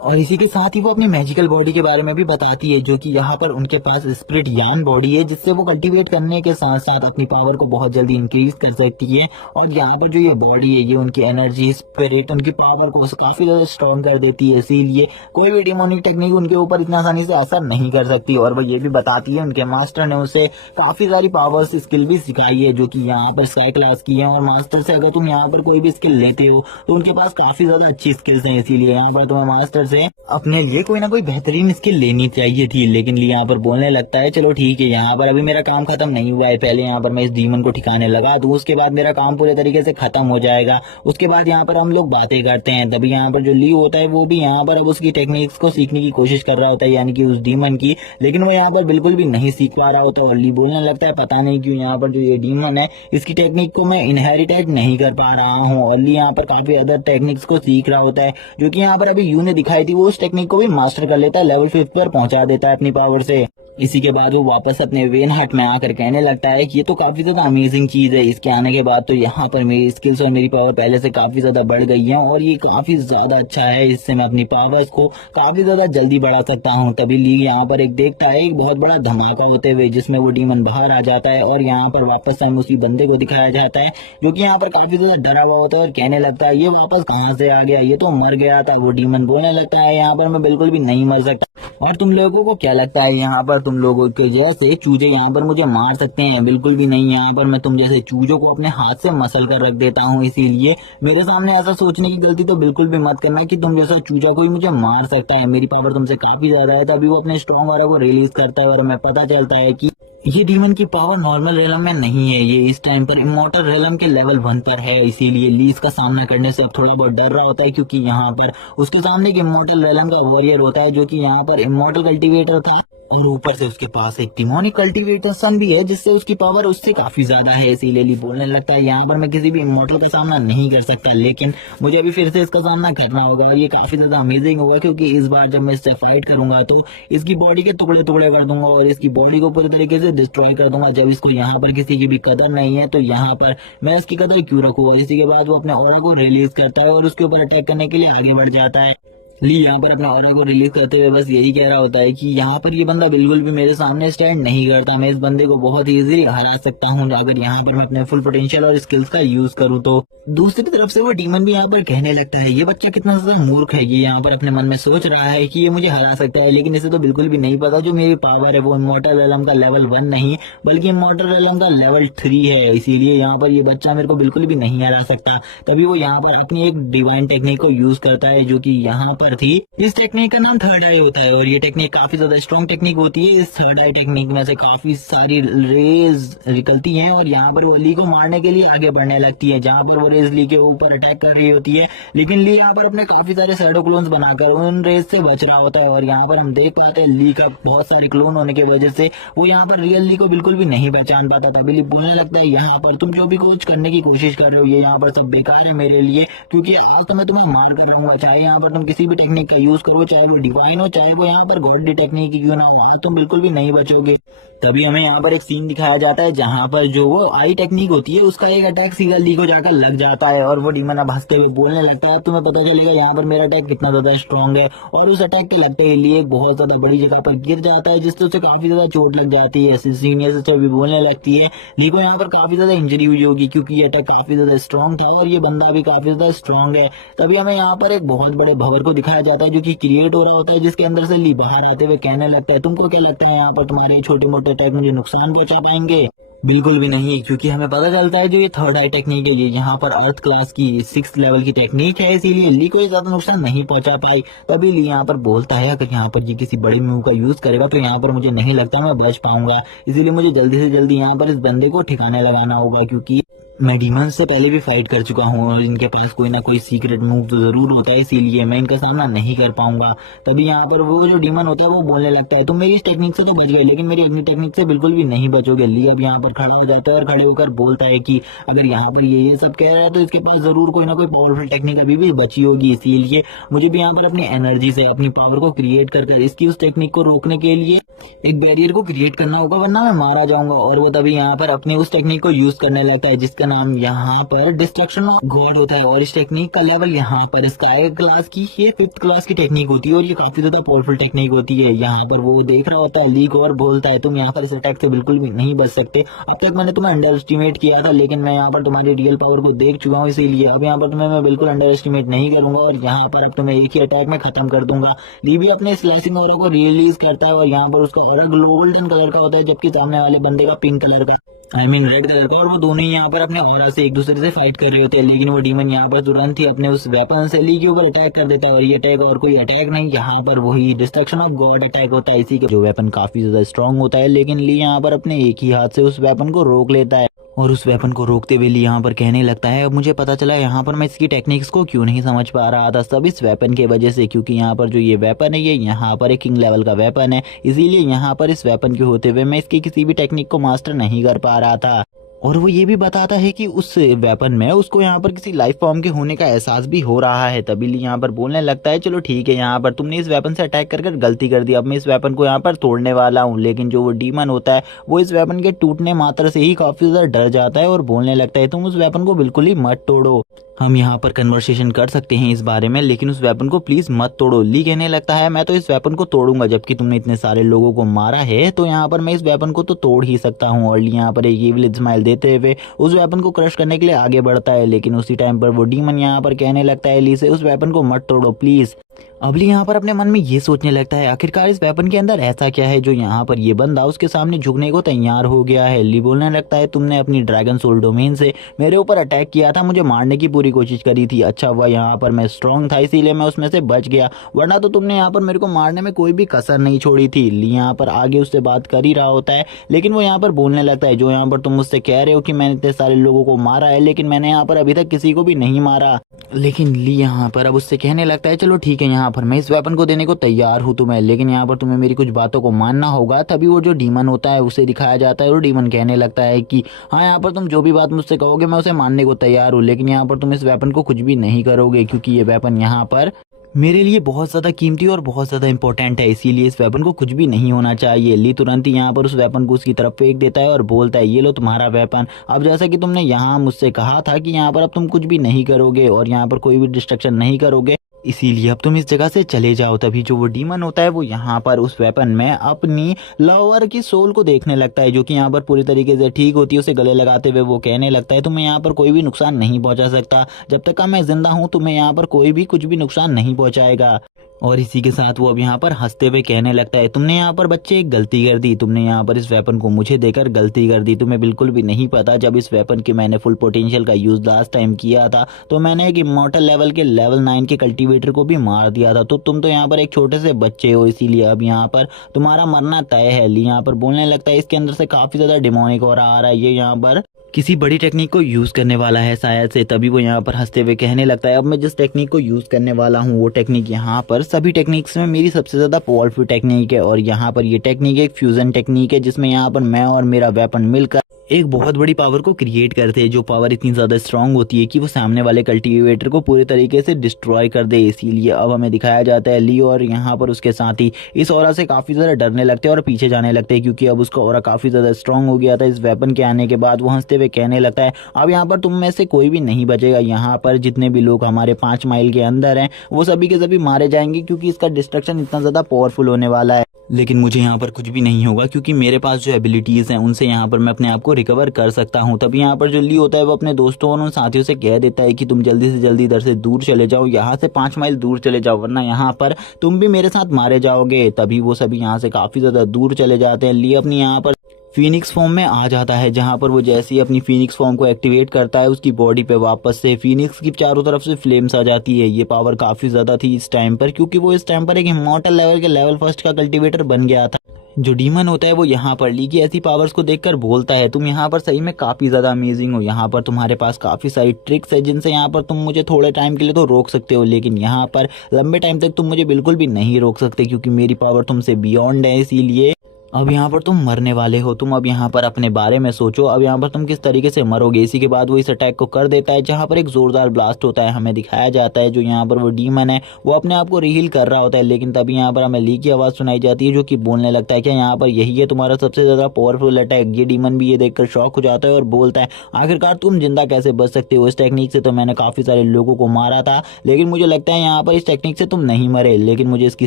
और इसी के साथ ही वो अपनी मैजिकल बॉडी के बारे में भी बताती है, जो कि यहाँ पर उनके पास स्पिरिट यान बॉडी है, जिससे वो कल्टीवेट करने के साथ साथ अपनी पावर को बहुत जल्दी इंक्रीज कर सकती है। और यहाँ पर जो ये बॉडी है ये उनकी एनर्जी स्पिरिट उनकी पावर को काफी ज्यादा स्ट्रॉन्ग कर देती है, इसीलिए कोई भी डिमोनिक टेक्निक उनके ऊपर इतना आसानी से असर नहीं कर सकती। और वो ये भी बताती है उनके मास्टर ने उसे काफी सारी पावर्स स्किल भी सिखाई है, जो कि यहाँ पर स्काई क्लास की है। और मास्टर से अगर तुम यहाँ पर कोई भी स्किल लेते हो तो उनके पास काफी ज्यादा अच्छी स्किल्स हैं, इसीलिए यहाँ पर तुम्हें मास्टर से अपने लिए कोई ना कोई बेहतरीन स्किल लेनी चाहिए थी। लेकिन यहाँ पर बोलने लगता है चलो ठीक है, यहाँ पर अभी मेरा काम खत्म नहीं हुआ है, पहले यहाँ पर मैं इस डीमन को ठिकाने लगा दूं, उसके बाद मेरा काम पूरे तरीके से खत्म हो जाएगा, उसके बाद यहाँ पर हम लोग बातें करते हैं। तभी यहाँ पर जो ली होता है वो भी यहाँ पर अब उसकी टेक्निक्स को सीखने की कोशिश कर रहा होता है, यानी कि उस डीमन की, लेकिन वो यहाँ पर बिल्कुल भी नहीं सीख पा रहा होता। और ली बोलने लगता है पता नहीं क्यों यहाँ पर जो ये डीमन है इसकी टेक्निक को मैं इनहेरिटेड नहीं कर पा रहा हूँ। और ली यहाँ पर काफी अदर टेक्निक्स को सीख रहा होता है, जो कि यहाँ पर अभी यू ने दिखाई थी, वो उस टेक्निक को भी मास्टर कर लेता है, लेवल 5 पर पहुंचा देता है अपनी पावर से। इसी के बाद वो वापस अपने वेन हट में आकर कहने लगता है कि ये तो काफी ज्यादा अमेजिंग चीज है। इसके आने के बाद तो यहाँ पर मेरी स्किल्स और मेरी पावर पहले से काफी ज्यादा बढ़ गई है और ये काफी ज्यादा अच्छा है। इससे मैं अपनी पावर्स को काफी ज्यादा जल्दी बढ़ा सकता हूँ। तभी ली यहाँ पर एक देखता है एक बहुत बड़ा धमाका होते हुए, जिसमें वो डीमन बाहर आ जाता है और यहाँ पर वापस टाइम उसी बंदे को दिखाया जाता है जो कि यहाँ पर काफी ज्यादा डरा हुआ होता है और कहने लगता है ये वापस कहाँ से आ गया, ये तो मर गया था। वो डीमन बोलने लगता है यहाँ पर मैं बिल्कुल भी नहीं मर सकता। और तुम लोगों को क्या लगता है यहाँ पर तुम लोगों के जैसे चूजे यहाँ पर मुझे मार सकते हैं? बिल्कुल भी नहीं। यहाँ पर मैं तुम जैसे चूजों को अपने हाथ से मसल कर रख देता हूँ। इसीलिए मेरे सामने ऐसा सोचने की गलती तो बिल्कुल भी मत करना कि तुम जैसा चूजा कोई मुझे मार सकता है। मेरी पावर तुमसे काफी ज्यादा है। तभी वो अपने स्ट्रॉन्ग वाला को रिलीज करता है और हमें पता चलता है कि ये डीमन की पावर नॉर्मल रेलम में नहीं है, ये इस टाइम पर इमॉर्टल रेलम के लेवल 1 पर है। इसीलिए लीज का सामना करने से अब थोड़ा बहुत डर रहा होता है, क्योंकि यहाँ पर उसके सामने एक इमॉर्टल रेलम का वॉरियर होता है जो कि यहाँ पर इमॉर्टल कल्टीवेटर था और ऊपर से उसके पास एक डिमोनिक कल्टीवेटर सन भी है जिससे उसकी पावर उससे काफी ज्यादा है। इसीलिए ली बोलने लगता है यहाँ पर मैं किसी भी इमॉर्टल का सामना नहीं कर सकता, लेकिन मुझे अभी फिर से इसका सामना करना होगा और ये काफी ज्यादा अमेजिंग होगा, क्योंकि इस बार जब मैं इससे फाइट करूंगा तो इसकी बॉडी के टुकड़े टुकड़े कर दूंगा और इसकी बॉडी को पूरी तरीके से डिस्ट्रॉय कर दूंगा। जब इसको यहाँ पर किसी की भी कदर नहीं है तो यहाँ पर मैं इसकी कदर क्यों रखूँ। और इसी के बाद वो अपने ऑरा को रिलीज करता है और उसके ऊपर अटैक करने के लिए आगे बढ़ जाता है। ली यहाँ पर अपने ऑरा को रिलीज करते हुए बस यही कह रहा होता है कि यहाँ पर ये बंदा बिल्कुल भी मेरे सामने स्टैंड नहीं करता। मैं इस बंदे को बहुत इजीली हरा सकता हूँ अगर यहाँ पर मैं अपने फुल पोटेंशियल और स्किल्स का यूज करूँ तो। दूसरी तरफ से वो डीमन भी यहाँ पर कहने लगता है ये बच्चा कितना ज्यादा मूर्ख है। ये यहाँ पर अपने मन में सोच रहा है कि ये मुझे हरा सकता है, लेकिन इसे तो बिल्कुल भी नहीं पता जो मेरी पावर है वो इमॉर्टल रेलम का लेवल 1 नहीं बल्कि इमॉर्टल रेलम का लेवल 3 है। इसीलिए यहाँ पर ये बच्चा मेरे को बिल्कुल भी नहीं हरा सकता। तभी वो यहाँ पर अपनी एक डिवाइन टेक्निक को यूज करता है जो कि यहाँ पर थी। इस टेक्निक का नाम थर्ड आई होता है और ये टेक्निक काफी ज्यादा स्ट्रॉन्ग टेक्निक होती है। इस थर्ड आई टेक्निक में से काफी सारी रेज निकलती हैं और यहाँ पर वो ली को मारने के लिए आगे बढ़ने लगती है। जहाँ पर वो रेज ली के ऊपर अटैक कर रही होती है, लेकिन ली यहाँ पर अपने काफी सारे शैडो क्लोन्स बनाकर उन रेज से बच रहा होता है। और यहाँ पर हम देख पाते हैं ली का बहुत सारे क्लोन होने की वजह से वो यहाँ पर रियल ली को बिल्कुल भी नहीं पहचान पाता। तभी ली बोलने लगता है यहाँ पर तुम जो भी कुछ करने की कोशिश कर रहे हो ये यहाँ पर सब बेकार है मेरे लिए, क्योंकि आज तो मैं तुम्हें मार कर रहूंगा। चाहे यहाँ पर तुम किसी भी टेक्निक का यूज करो, चाहे वो डिवाइन हो चाहे वो यहाँ पर गॉड टेक्निक क्यों ना हो, तुम बिल्कुल भी नहीं बचोगे। तभी हमें यहाँ पर एक सीन दिखाया जाता है जहाँ पर जो वो आई टेक्निक होती है उसका एक अटैक सीधा ली को जाकर लग जाता है और वो डीमन अब हंसते हुए बोलने लगता है तुम्हें पता चलेगा यहाँ पर मेरा अटैक कितना ज्यादा स्ट्रॉन्ग है। और उस अटैक के लगते ही ली एक बहुत ज्यादा बड़ी जगह पर गिर जाता है जिससे उसे काफी ज्यादा चोट लग जाती है। सीनियर से भी बोलने लगती है ली को यहाँ पर काफी ज्यादा इंजरी हुई होगी क्योंकि ये अटैक काफी ज्यादा स्ट्रॉन्ग था और ये बंदा भी काफी ज्यादा स्ट्रॉन्ग है। तभी हमें यहाँ पर एक बहुत बड़े भवर को दिखाया जाता है जो कि क्रिएट हो रहा होता है, जिसके अंदर से ली बाहर आते हुए कहने लगता है तुमको क्या लगता है यहाँ पर तुम्हारे छोटे मोटे अटैक मुझे नुकसान पहुंचा पाएंगे? बिल्कुल भी नहीं, क्योंकि हमें पता चलता है जो ये थर्ड आई टेक्निक है ये यहाँ पर अर्थ क्लास की 6th लेवल की टेक्निक है, इसीलिए ली को ज्यादा नुकसान नहीं पहुंचा पाई। तभी ली यहाँ पर बोलता है अगर यहाँ पर ये किसी बड़ी मूव का यूज करेगा तो यहाँ पर मुझे नहीं लगता मैं बच पाऊंगा, इसीलिए मुझे जल्दी से जल्दी यहाँ पर इस बंदे को ठिकाने लगाना होगा, क्योंकि मैं डीमंस से पहले भी फाइट कर चुका हूँ और इनके पास कोई ना कोई सीक्रेट मूव तो जरूर होता है, इसीलिए मैं इनका सामना नहीं कर पाऊंगा। तभी यहाँ पर वो जो डीमन होता है वो बोलने लगता है तुम मेरी इस टेक्निक से तो बच गए लेकिन मेरी अग्नि टेक्निक से बिल्कुल भी नहीं बचोगे। ली अब यहाँ पर खड़ा हो जाता है और खड़े होकर बोलता है कि अगर यहाँ पर ये सब कह रहा है तो इसके पास जरूर कोई ना कोई पावरफुल टेक्निक अभी भी बची होगी, इसीलिए मुझे भी यहाँ पर अपनी एनर्जी से अपनी पावर को क्रिएट कर इसकी उस टेक्निक को रोकने के लिए एक बैरियर को क्रिएट करना होगा, वरना मैं मारा जाऊंगा। और वो तभी यहाँ पर अपनी उस टेक्निक को यूज करने लगता है जिसका नाम यहाँ पर डिस्ट्रक्शन ऑफ गॉड होता है। और इस टेक्निक का लेवल यहाँ पर स्काई क्लास की ये 5th क्लास की टेक्निक होती है और ये काफी ज्यादा पावरफुल टेक्निक होती है। यहाँ पर वो देख रहा होता है ली को और बोलता है तुम यहाँ पर इस अटैक से बिल्कुल भी नहीं बच सकते। अब तक मैंने तुम्हें अंडर एस्टिमेट किया था लेकिन मैं यहाँ पर तुम्हारी रियल पावर को देख चुका हूँ, इसीलिए अब यहाँ पर तुम्हें मैं बिल्कुल अंडर एस्टिमेट नहीं करूंगा और यहाँ पर अब तुम्हें एक ही अटैक में खत्म कर दूंगा। ली भी अपने स्लाइसिंग ऑरा को रिलीज करता है और यहाँ पर उसका ऑरा गोल्डन कलर का होता है जबकि सामने वाले बंदे का पिंक कलर का रेड कलर का, और वो दोनों ही यहाँ पर अपने ऑरा से एक दूसरे से फाइट कर रहे होते हैं। लेकिन वो डीमन यहाँ पर तुरंत ही अपने उस वेपन से ली के ऊपर अटैक कर देता है और ये अटैक और कोई अटैक नहीं, यहाँ पर वही डिस्ट्रक्शन ऑफ गॉड अटैक होता है। इसी के जो वेपन काफी ज्यादा स्ट्रॉन्ग होता है, लेकिन ली यहाँ पर अपने एक ही हाथ से उस वेपन को रोक लेता है और उस वेपन को रोकते हुए ली यहाँ पर कहने लगता है अब मुझे पता चला यहाँ पर मैं इसकी टेक्निक्स को क्यों नहीं समझ पा रहा था, सब इस वेपन के वजह से, क्योंकि यहाँ पर जो ये वेपन है ये यहाँ पर एक किंग लेवल का वेपन है, इसीलिए यहाँ पर इस वेपन के होते हुए मैं इसकी किसी भी टेक्निक को मास्टर नहीं कर पा रहा था। और वो ये भी बताता है कि उस वेपन में उसको यहाँ पर किसी लाइफ फॉर्म के होने का एहसास भी हो रहा है। तभी ली यहाँ पर बोलने लगता है चलो ठीक है, यहाँ पर तुमने इस वेपन से अटैक कर गलती कर दी, अब मैं इस वेपन को यहाँ पर तोड़ने वाला हूँ। लेकिन जो वो डीमन होता है वो इस वेपन के टूटने मात्र से ही काफी ज्यादा डर जाता है और बोलने लगता है तुम उस वेपन को बिल्कुल ही मत तोड़ो, हम यहाँ पर कन्वर्सेशन कर सकते हैं इस बारे में, लेकिन उस वेपन को प्लीज मत तोड़ो। ली कहने लगता है मैं तो इस वेपन को तोड़ूंगा, जबकि तुमने इतने सारे लोगों को मारा है तो यहाँ पर मैं इस वेपन को तो तोड़ ही सकता हूँ। और ली यहाँ पर एक इविल स्माइल देते हुए उस वेपन को क्रश करने के लिए आगे बढ़ता है, लेकिन उसी टाइम पर वो डीमन यहाँ पर कहने लगता है ली से उस वेपन को मत तोड़ो प्लीज। अब ली यहाँ पर अपने मन में ये सोचने लगता है आखिरकार इस वेपन के अंदर ऐसा क्या है जो यहाँ पर ये बंदा उसके सामने झुकने को तैयार हो गया है। ली बोलने लगता है तुमने अपनी ड्रैगन सोल डोमेन से मेरे ऊपर अटैक किया था, मुझे मारने की पूरी कोशिश करी थी, अच्छा हुआ यहाँ पर मैं स्ट्रांग था इसीलिए मैं उसमें से बच गया, वरना तो तुमने यहाँ पर मेरे को मारने में कोई भी कसर नहीं छोड़ी थी। ली यहाँ पर आगे उससे बात कर ही रहा होता है, लेकिन वो यहाँ पर बोलने लगता है जो यहाँ पर तुम मुझसे कह रहे हो कि मैंने इतने सारे लोगों को मारा है, लेकिन मैंने यहाँ पर अभी तक किसी को भी नहीं मारा। लेकिन ली यहाँ पर अब उससे कहने लगता है चलो ठीक है, यहाँ पर मैं इस वेपन को देने को तैयार हूँ तुम्हें, लेकिन यहाँ पर तुम्हें मेरी कुछ बातों को मानना होगा। तभी वो जो डीमन होता है उसे दिखाया जाता है और डीमन कहने लगता है कि हाँ यहाँ पर तुम जो भी बात मुझसे कहोगे मैं उसे मानने को तैयार हूँ, लेकिन यहाँ पर तुम इस वेपन को कुछ भी नहीं करोगे क्योंकि ये वेपन यहाँ पर मेरे लिए बहुत ज्यादा कीमती और बहुत ज्यादा इंपॉर्टेंट है, इसीलिए इस वेपन को कुछ भी नहीं होना चाहिए। ली तुरंत ही यहाँ पर उस वेपन को उसकी तरफ फेंक देता है और बोलता है ये लो तुम्हारा वेपन, अब जैसा कि तुमने यहाँ मुझसे कहा था कि यहाँ पर अब तुम कुछ भी नहीं करोगे और यहाँ पर कोई भी डिस्ट्रक्शन नहीं करोगे, इसीलिए अब तुम इस जगह से चले जाओ। तभी जो वो डीमन होता है वो यहाँ पर उस वेपन में अपनी लवर की सोल को देखने लगता है जो कि यहाँ पर पूरी तरीके से ठीक होती है। उसे गले लगाते हुए वो कहने लगता है तुम्हें यहाँ पर कोई भी नुकसान नहीं पहुंचा सकता, जब तक मैं जिंदा हूँ तुम्हें यहाँ पर कोई भी कुछ भी नुकसान नहीं पहुंचाएगा। और इसी के साथ वो अब यहाँ पर हंसते हुए कहने लगता है तुमने यहाँ पर बच्चे एक गलती कर दी, तुमने यहाँ पर इस वेपन को मुझे देकर गलती कर दी, तुम्हें बिल्कुल भी नहीं पता जब इस वेपन के मैंने फुल पोटेंशियल का यूज लास्ट टाइम किया था तो मैंने एक इमॉर्टल लेवल के लेवल 9 के कल्टीवेटर को भी मार दिया था, तो तुम तो यहाँ पर एक छोटे से बच्चे हो, इसीलिए अब यहाँ पर तुम्हारा मरना तय है। ली यहाँ पर बोलने लगता है इसके अंदर से काफी ज्यादा डिमोनिक और आ रहा है, ये यहाँ पर किसी बड़ी टेक्निक को यूज करने वाला है शायद से। तभी वो यहाँ पर हंसते हुए कहने लगता है अब मैं जिस टेक्निक को यूज करने वाला हूँ वो टेक्निक यहाँ पर सभी टेक्निक्स में मेरी सबसे ज्यादा पावरफुल टेक्निक है, और यहाँ पर ये टेक्निक एक फ्यूजन टेक्निक है जिसमें यहाँ पर मैं और मेरा वेपन मिलकर एक बहुत बड़ी पावर को क्रिएट करते हैं, जो पावर इतनी ज्यादा स्ट्रांग होती है कि वो सामने वाले कल्टीवेटर को पूरी तरीके से डिस्ट्रॉय कर दे। इसीलिए अब हमें दिखाया जाता है ली और यहाँ पर उसके साथ ही इस ऑरा से काफी ज्यादा डरने लगते हैं और पीछे जाने लगते हैं, क्योंकि अब उसका ऑरा काफी ज्यादा स्ट्रांग हो गया था इस वेपन के आने के बाद। वो हंसते हुए कहने लगता है अब यहाँ पर तुम में से कोई भी नहीं बचेगा, यहाँ पर जितने भी लोग हमारे 5 माइल के अंदर हैं वो सभी के सभी मारे जाएंगे, क्योंकि इसका डिस्ट्रक्शन इतना ज्यादा पावरफुल होने वाला है। लेकिन मुझे यहाँ पर कुछ भी नहीं होगा क्योंकि मेरे पास जो एबिलिटीज हैं उनसे यहाँ पर मैं अपने आप को रिकवर कर सकता हूँ। तभी यहाँ पर जो ली होता है वो अपने दोस्तों और उन साथियों से कह देता है कि तुम जल्दी से जल्दी इधर से दूर चले जाओ, यहाँ से 5 माइल दूर चले जाओ, वरना यहाँ पर तुम भी मेरे साथ मारे जाओगे। तभी वो सभी यहाँ से काफी ज्यादा दूर चले जाते हैं। ली अपनी यहाँ पर फीनिक्स फॉर्म में आ जाता है, जहां पर वो जैसे ही अपनी फीनिक्स फॉर्म को एक्टिवेट करता है उसकी बॉडी पे वापस से फीनिक्स की चारों तरफ से फ्लेम्स आ जाती है। ये पावर काफी ज्यादा थी इस टाइम पर, क्योंकि वो इस टाइम पर एक इमॉर्टल लेवल के लेवल 1 का कल्टीवेटर बन गया था। जो डीमन होता है वो यहाँ पर ली की ऐसी पावर्स को देखकर बोलता है तुम यहाँ पर सही में काफी ज्यादा अमेजिंग हो, यहाँ पर तुम्हारे पास काफी सारी ट्रिक्स है जिनसे यहाँ पर तुम मुझे थोड़े टाइम के लिए तो रोक सकते हो, लेकिन यहाँ पर लंबे टाइम तक तुम मुझे बिल्कुल भी नहीं रोक सकते क्योंकि मेरी पावर तुमसे बियॉन्ड है। इसीलिए अब यहाँ पर तुम मरने वाले हो, तुम अब यहाँ पर अपने बारे में सोचो, अब यहाँ पर तुम किस तरीके से मरोगे। इसी के बाद वो इस अटैक को कर देता है, जहाँ पर एक जोरदार ब्लास्ट होता है। हमें दिखाया जाता है जो यहाँ पर वो डीमन है वो अपने आप को रीहील कर रहा होता है, लेकिन तभी यहाँ पर हमें ली की आवाज सुनाई जाती है जो कि बोलने लगता है कि यहाँ पर यही है तुम्हारा सबसे ज्यादा पावरफुल अटैक। ये डीमन भी ये देखकर शॉक हो जाता है और बोलता है आखिरकार तुम जिंदा कैसे बच सकते हो, इस टेक्निक से तो मैंने काफी सारे लोगों को मारा था, लेकिन मुझे लगता है यहाँ पर इस टेक्निक से तुम नहीं मरे, लेकिन मुझे इसकी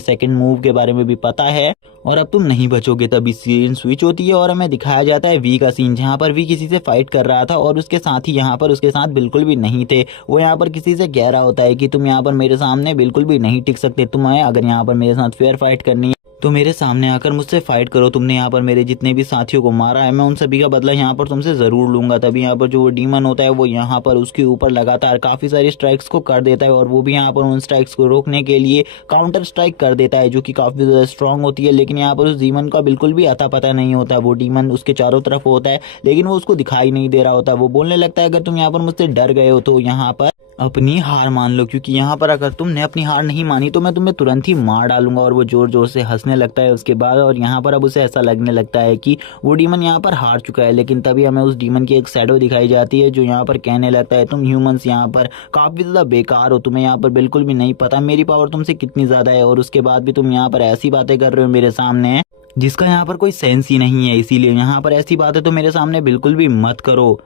सेकंड मूव के बारे में भी पता है और अब तुम नहीं बचोगे। तभी सीन स्विच होती है और हमें दिखाया जाता है वी का सीन, जहाँ पर वी किसी से फाइट कर रहा था और उसके साथ ही यहाँ पर उसके साथ बिल्कुल भी नहीं थे। वो यहाँ पर किसी से कह रहा होता है कि तुम यहाँ पर मेरे सामने बिल्कुल भी नहीं टिक सकते, तुम्हें अगर यहाँ पर मेरे साथ फेयर फाइट करनी है तो मेरे सामने आकर मुझसे फाइट करो, तुमने यहाँ पर मेरे जितने भी साथियों को मारा है मैं उन सभी का बदला यहाँ पर तुमसे जरूर लूंगा। तभी यहाँ पर जो वो डीमन होता है वो यहाँ पर उसके ऊपर लगातार काफी सारी स्ट्राइक्स को कर देता है और वो भी यहाँ पर उन स्ट्राइक्स को रोकने के लिए काउंटर स्ट्राइक कर देता है जो कि काफी ज्यादा स्ट्रांग होती है। लेकिन यहाँ पर उस डीमन का बिल्कुल भी अता पता नहीं होता, वो डीमन उसके चारों तरफ होता है लेकिन वो उसको दिखाई नहीं दे रहा होता। वो बोलने लगता है अगर तुम यहाँ पर मुझसे डर गए हो तो यहाँ पर अपनी हार मान लो, क्योंकि यहाँ पर अगर तुमने अपनी हार नहीं मानी तो मैं तुम्हें तुरंत ही मार डालूंगा। और वो जोर जोर से हंसने लगता है उसके बाद, और यहाँ पर अब उसे ऐसा लगने लगता है कि वो डीमन यहाँ पर हार चुका है। लेकिन तभी हमें उस डीमन की एक शैडो दिखाई जाती है जो यहाँ पर कहने लगता है, तुम ह्यूमंस यहाँ पर काफी ज्यादा बेकार हो, तुम्हें यहाँ पर बिल्कुल भी नहीं पता मेरी पावर तुमसे कितनी ज्यादा है, और उसके बाद भी तुम यहाँ पर ऐसी बातें कर रहे हो मेरे सामने जिसका यहाँ पर कोई सेंस ही नहीं है। इसीलिए यहाँ पर ऐसी बातें तो मेरे सामने बिल्कुल भी मत करो।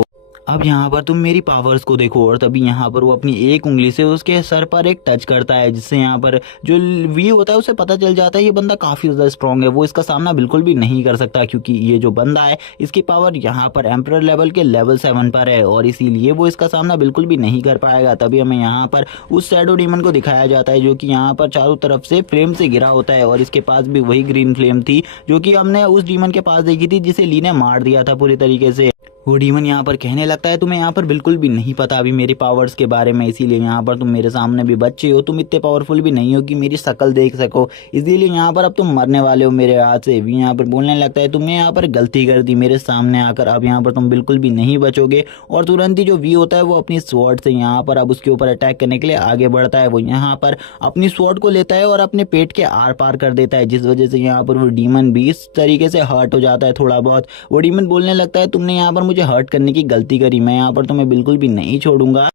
अब यहाँ पर तुम मेरी पावर्स को देखो। और तभी यहाँ पर वो अपनी एक उंगली से उसके सर पर एक टच करता है, जिससे यहाँ पर जो वी होता है उसे पता चल जाता है ये बंदा काफी ज्यादा स्ट्रांग है, वो इसका सामना बिल्कुल भी नहीं कर सकता, क्योंकि ये जो बंदा है इसकी पावर यहाँ पर एम्परर लेवल के लेवल 7 पर है, और इसीलिए वो इसका सामना बिल्कुल भी नहीं कर पाएगा। तभी हमें यहाँ पर उस शैडो डीमन को दिखाया जाता है जो कि यहाँ पर चारों तरफ से फ्लेम से घिरा होता है, और इसके पास भी वही ग्रीन फ्लेम थी जो कि हमने उस डीमन के पास देखी थी, जिसे ली ने मार दिया था पूरी तरीके से। वो डीमन यहाँ पर कहने लगता है, तुम्हें यहाँ पर बिल्कुल भी नहीं पता अभी मेरी पावर्स के बारे में, इसीलिए यहाँ पर तुम मेरे सामने भी बच्चे हो, तुम इतने पावरफुल भी नहीं हो कि मेरी शक्ल देख सको, इसीलिए यहाँ पर अब तुम मरने वाले हो मेरे हाथ से। भी यहाँ पर बोलने लगता है, तुमने यहाँ पर गलती कर दी मेरे सामने आकर, अब यहाँ पर तुम बिल्कुल भी नहीं बचोगे। और तुरंत ही जो वी होता है वो अपनी स्वॉर्ड से यहाँ पर अब उसके ऊपर अटैक करने के लिए आगे बढ़ता है। वो यहाँ पर अपनी स्वॉर्ड को लेता है और अपने पेट के आर पार कर देता है, जिस वजह से यहाँ पर वो डीमन भी इस तरीके से हर्ट हो जाता है थोड़ा बहुत। वो डीमन बोलने लगता है, तुमने यहाँ पर मुझे हर्ट करने की गलती करी, मैं यहाँ पर तुम्हें बिल्कुल भी नहीं छोड़ूंगा।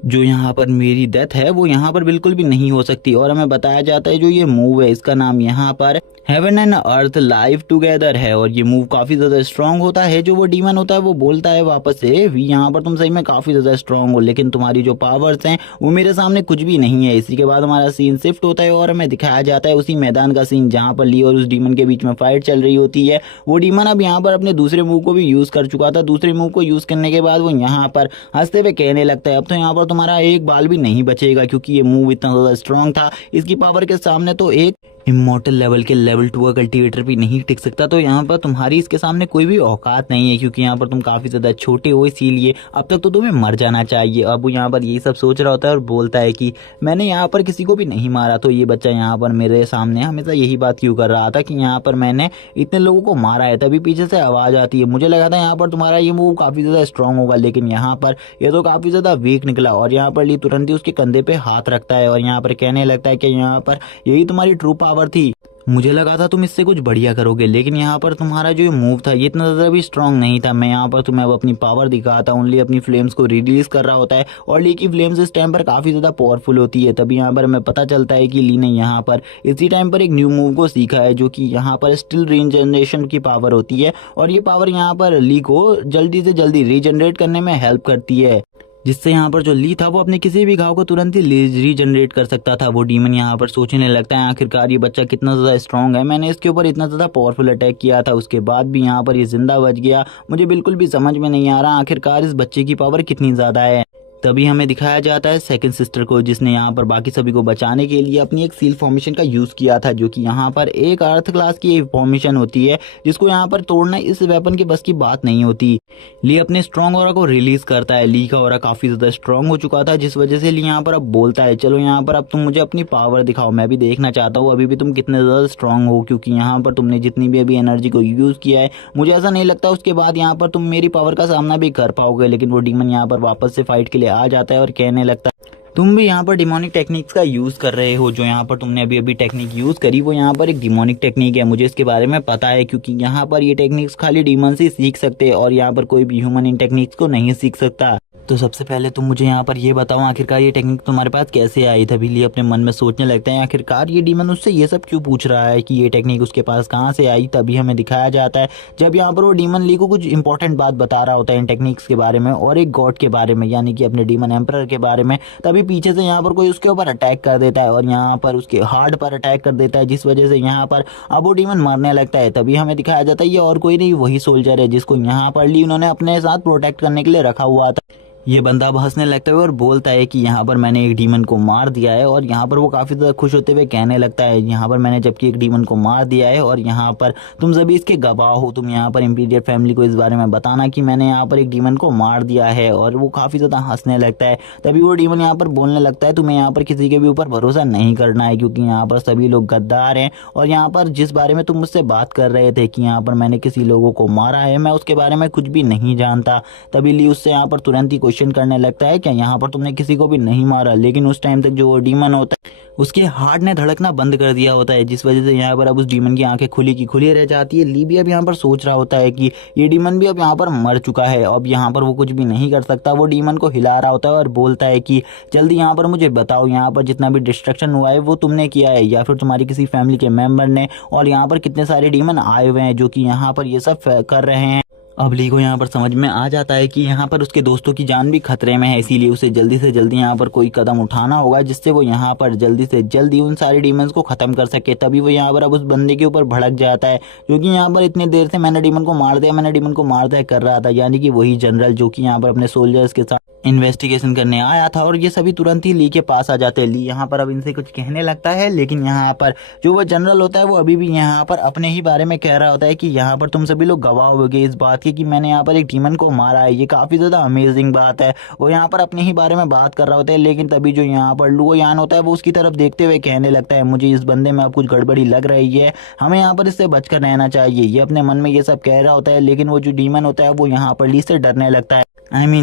जो यहाँ पर मेरी डेथ है वो यहाँ पर बिल्कुल भी नहीं हो सकती। और हमें बताया जाता है जो ये मूव है इसका नाम यहाँ पर heaven and earth live together है, और ये मूव काफी ज्यादा स्ट्रांग होता है। जो वो डीमन होता है वो बोलता है वापस से, भी यहाँ पर तुम सही में काफी ज्यादा स्ट्रांग हो, लेकिन तुम्हारी जो पावर्स हैं वो मेरे सामने कुछ भी नहीं है। इसी के बाद हमारा सीन शिफ्ट होता है और हमें दिखाया जाता है उसी मैदान का सीन जहाँ पर ली और उस डीमन के बीच में फाइट चल रही होती है। वो डीमन अब यहाँ पर अपने दूसरे मूव को भी यूज कर चुका था। दूसरे मूव को यूज करने के बाद वो यहाँ पर हंसते हुए कहने लगता है, अब तो यहाँ पर तुम्हारा एक बाल भी नहीं बचेगा, क्योंकि ये मूव इतना ज्यादा स्ट्रांग था, इसकी पावर के सामने तो एक इमॉर्टल लेवल के लेवल 2 का कल्टीवेटर भी नहीं टिक सकता। तो यहाँ पर तुम्हारी इसके सामने कोई भी औकात नहीं है, क्योंकि यहाँ पर तुम काफी ज्यादा छोटे हो, इसीलिए अब तक तो तुम्हें मर जाना चाहिए। अब वो यहाँ पर यही सब सोच रहा होता है और बोलता है कि मैंने यहाँ पर किसी को भी नहीं मारा। तो ये बच्चा यहाँ पर मेरे सामने हमेशा यही बात क्यों कर रहा था कि यहाँ पर मैंने इतने लोगों को मारा है। तभी पीछे से आवाज आती है, मुझे लगा था यहाँ पर तुम्हारा ये मूव काफी ज्यादा स्ट्रांग होगा, लेकिन यहाँ पर ये तो काफी ज्यादा वीक निकला। और यहाँ पर ली तुरंत ही उसके कंधे पे हाथ रखता है और यहाँ पर कहने लगता है कि यहाँ पर यही तुम्हारी ट्रू पावर थी, मुझे लगा था तुम इससे कुछ बढ़िया करोगे, लेकिन यहाँ पर तुम्हारा जो मूव था ये इतना ज़्यादा भी स्ट्रांग नहीं था। मैं यहाँ पर तुम्हें अब अपनी पावर दिखाता हूँ। ली अपनी फ्लेम्स को रिलीज कर रहा होता है, और ली की फ्लेम्स इस टाइम पर काफ़ी ज़्यादा पावरफुल होती है। तभी यहाँ पर हमें पता चलता है कि ली ने यहाँ पर इसी टाइम पर एक न्यू मूव को सीखा है, जो कि यहाँ पर स्टिल रीजनरेशन की पावर होती है, और ये पावर यहाँ पर ली को जल्दी से जल्दी रीजनरेट करने में हेल्प करती है, जिससे यहाँ पर जो ली था वो अपने किसी भी घाव को तुरंत ही रीजनरेट कर सकता था। वो डीमन यहाँ पर सोचने लगता है, आखिरकार ये बच्चा कितना ज़्यादा स्ट्रांग है, मैंने इसके ऊपर इतना ज़्यादा पावरफुल अटैक किया था, उसके बाद भी यहाँ पर ये जिंदा बच गया। मुझे बिल्कुल भी समझ में नहीं आ रहा आखिरकार इस बच्चे की पावर कितनी ज़्यादा है। तभी हमें दिखाया जाता है सेकंड सिस्टर को, जिसने यहाँ पर बाकी सभी को बचाने के लिए अपनी एक सील फॉर्मेशन का यूज किया था, जो कि यहाँ पर एक अर्थ क्लास की फॉर्मेशन होती है, जिसको यहाँ पर तोड़ना इस वेपन के बस की बात नहीं होती। ली अपने स्ट्रॉन्ग ऑरा को रिलीज करता है। ली का ऑरा काफी ज्यादा स्ट्रॉन्ग हो चुका था, जिस वजह से ली यहाँ पर अब बोलता है, चलो यहाँ पर अब तुम मुझे अपनी पावर दिखाओ, मैं भी देखना चाहता हूँ अभी भी तुम कितने ज्यादा स्ट्रांग हो, क्योंकि यहाँ पर तुमने जितनी भी अभी एनर्जी को यूज किया है मुझे ऐसा नहीं लगता उसके बाद यहाँ पर तुम मेरी पावर का सामना भी कर पाओगे। लेकिन वो डीमन यहाँ पर वापस से फाइट के लिए आ जाता है और कहने लगता है, तुम भी यहाँ पर डिमोनिक टेक्निक्स का यूज कर रहे हो। जो यहाँ पर तुमने अभी अभी टेक्निक यूज करी वो यहाँ पर एक डिमोनिक टेक्निक है, मुझे इसके बारे में पता है, क्योंकि यहाँ पर ये टेक्निक्स खाली डीमन से सीख सकते हैं और यहाँ पर कोई भी ह्यूमन इन टेक्निक्स को नहीं सीख सकता। तो सबसे पहले तुम मुझे यहाँ पर ये बताओ आखिरकार ये टेक्निक तुम्हारे पास कैसे आई। तभी ली अपने मन में सोचने लगते हैं, आखिरकार ये डीमन उससे ये सब क्यों पूछ रहा है कि ये टेक्निक उसके पास कहाँ से आई। तभी हमें दिखाया जाता है जब यहाँ पर वो डीमन ली को कुछ इंपॉर्टेंट बात बता रहा होता है इन टेक्निक्स के बारे में और एक गॉड के बारे में, यानी कि अपने डीमन एम्परर के बारे में। तभी पीछे से यहाँ पर कोई उसके ऊपर अटैक कर देता है और यहाँ पर उसके हार्ट पर अटैक कर देता है, जिस वजह से यहाँ पर अब वो डीमन मरने लगता है। तभी हमें दिखाया जाता है ये और कोई नहीं वही सोल्जर है जिसको यहाँ पर ली उन्होंने अपने साथ प्रोटेक्ट करने के लिए रखा हुआ था। ये बंदा अब हंसने लगता है और बोलता है कि यहाँ पर मैंने एक डीमन को मार दिया है, और यहाँ पर वो काफ़ी ज़्यादा खुश होते हुए कहने लगता है, यहाँ पर मैंने जबकि एक डीमन को मार दिया है और यहाँ पर तुम सभी इसके गवाह हो, तुम यहाँ पर इम्पीरियल फैमिली को इस बारे में बताना कि मैंने यहाँ पर एक डीमन को मार दिया है। और वो काफ़ी ज़्यादा हंसने लगता है। तभी वो डीमन यहाँ पर बोलने लगता है, तुम्हें यहाँ पर किसी के भी ऊपर भरोसा नहीं करना है, क्योंकि यहाँ पर सभी लोग गद्दार हैं, और यहाँ पर जिस बारे में तुम मुझसे बात कर रहे थे कि यहाँ पर मैंने किसी लोगों को मारा है, मैं उसके बारे में कुछ भी नहीं जानता। तभी ली उससे यहाँ पर तुरंत ही क्वेश्चन क्वेश्चन करने लगता है क्या यहाँ पर तुमने किसी को भी नहीं मारा, लेकिन उस टाइम तक जो वो डीमन होता है उसके हार्ट ने धड़कना बंद कर दिया होता है, जिस वजह से यहाँ पर अब उस डीमन की आंखें खुली की खुली रह जाती है। ली भी अब यहाँ पर सोच रहा होता है कि ये डीमन भी अब यहाँ पर मर चुका है, अब यहाँ पर वो कुछ भी नहीं कर सकता। वो डीमन को हिला रहा होता है और बोलता है कि जल्दी यहाँ पर मुझे बताओ, यहाँ पर जितना भी डिस्ट्रक्शन हुआ है वो तुमने किया है या फिर तुम्हारी किसी फैमिली के मेंबर ने, और यहाँ पर कितने सारे डीमन आए हुए हैं जो कि यहाँ पर ये सब कर रहे हैं। अब ली को यहाँ पर समझ में आ जाता है कि यहाँ पर उसके दोस्तों की जान भी खतरे में है, इसीलिए उसे जल्दी से जल्दी यहाँ पर कोई कदम उठाना होगा जिससे वो यहाँ पर जल्दी से जल्दी उन सारे डीमंस को खत्म कर सके। तभी वो यहाँ पर अब उस बंदे के ऊपर भड़क जाता है, क्योंकि यहाँ पर इतनी देर से मैंने डीमन को मार दिया कर रहा था, यानी कि वही जनरल जो कि यहाँ पर अपने सोल्जर्स के साथ इन्वेस्टिगेशन करने आया था। और ये सभी तुरंत ही ली के पास आ जाते हैं। ली यहाँ पर अब इनसे कुछ कहने लगता है, लेकिन यहाँ पर जो वो जनरल होता है वो अभी भी यहाँ पर अपने ही बारे में कह रहा होता है कि यहाँ पर तुम सभी लोग गवाह होगे इस बात की कि मैंने यहाँ पर एक डीमन को मारा है, ये काफी ज्यादा अमेजिंग बात है। वो यहाँ पर अपने ही बारे में बात कर रहा होता है, लेकिन तभी जो यहाँ पर लुओ यान होता है वो उसकी तरफ देखते हुए कहने लगता है मुझे इस बंदे में अब कुछ गड़बड़ी लग रही है, हमें यहाँ पर इससे बचकर रहना चाहिए। ये अपने मन में ये सब कह रहा होता है, लेकिन वो जो डीमन होता है वो यहाँ पर ली से डरने लगता है।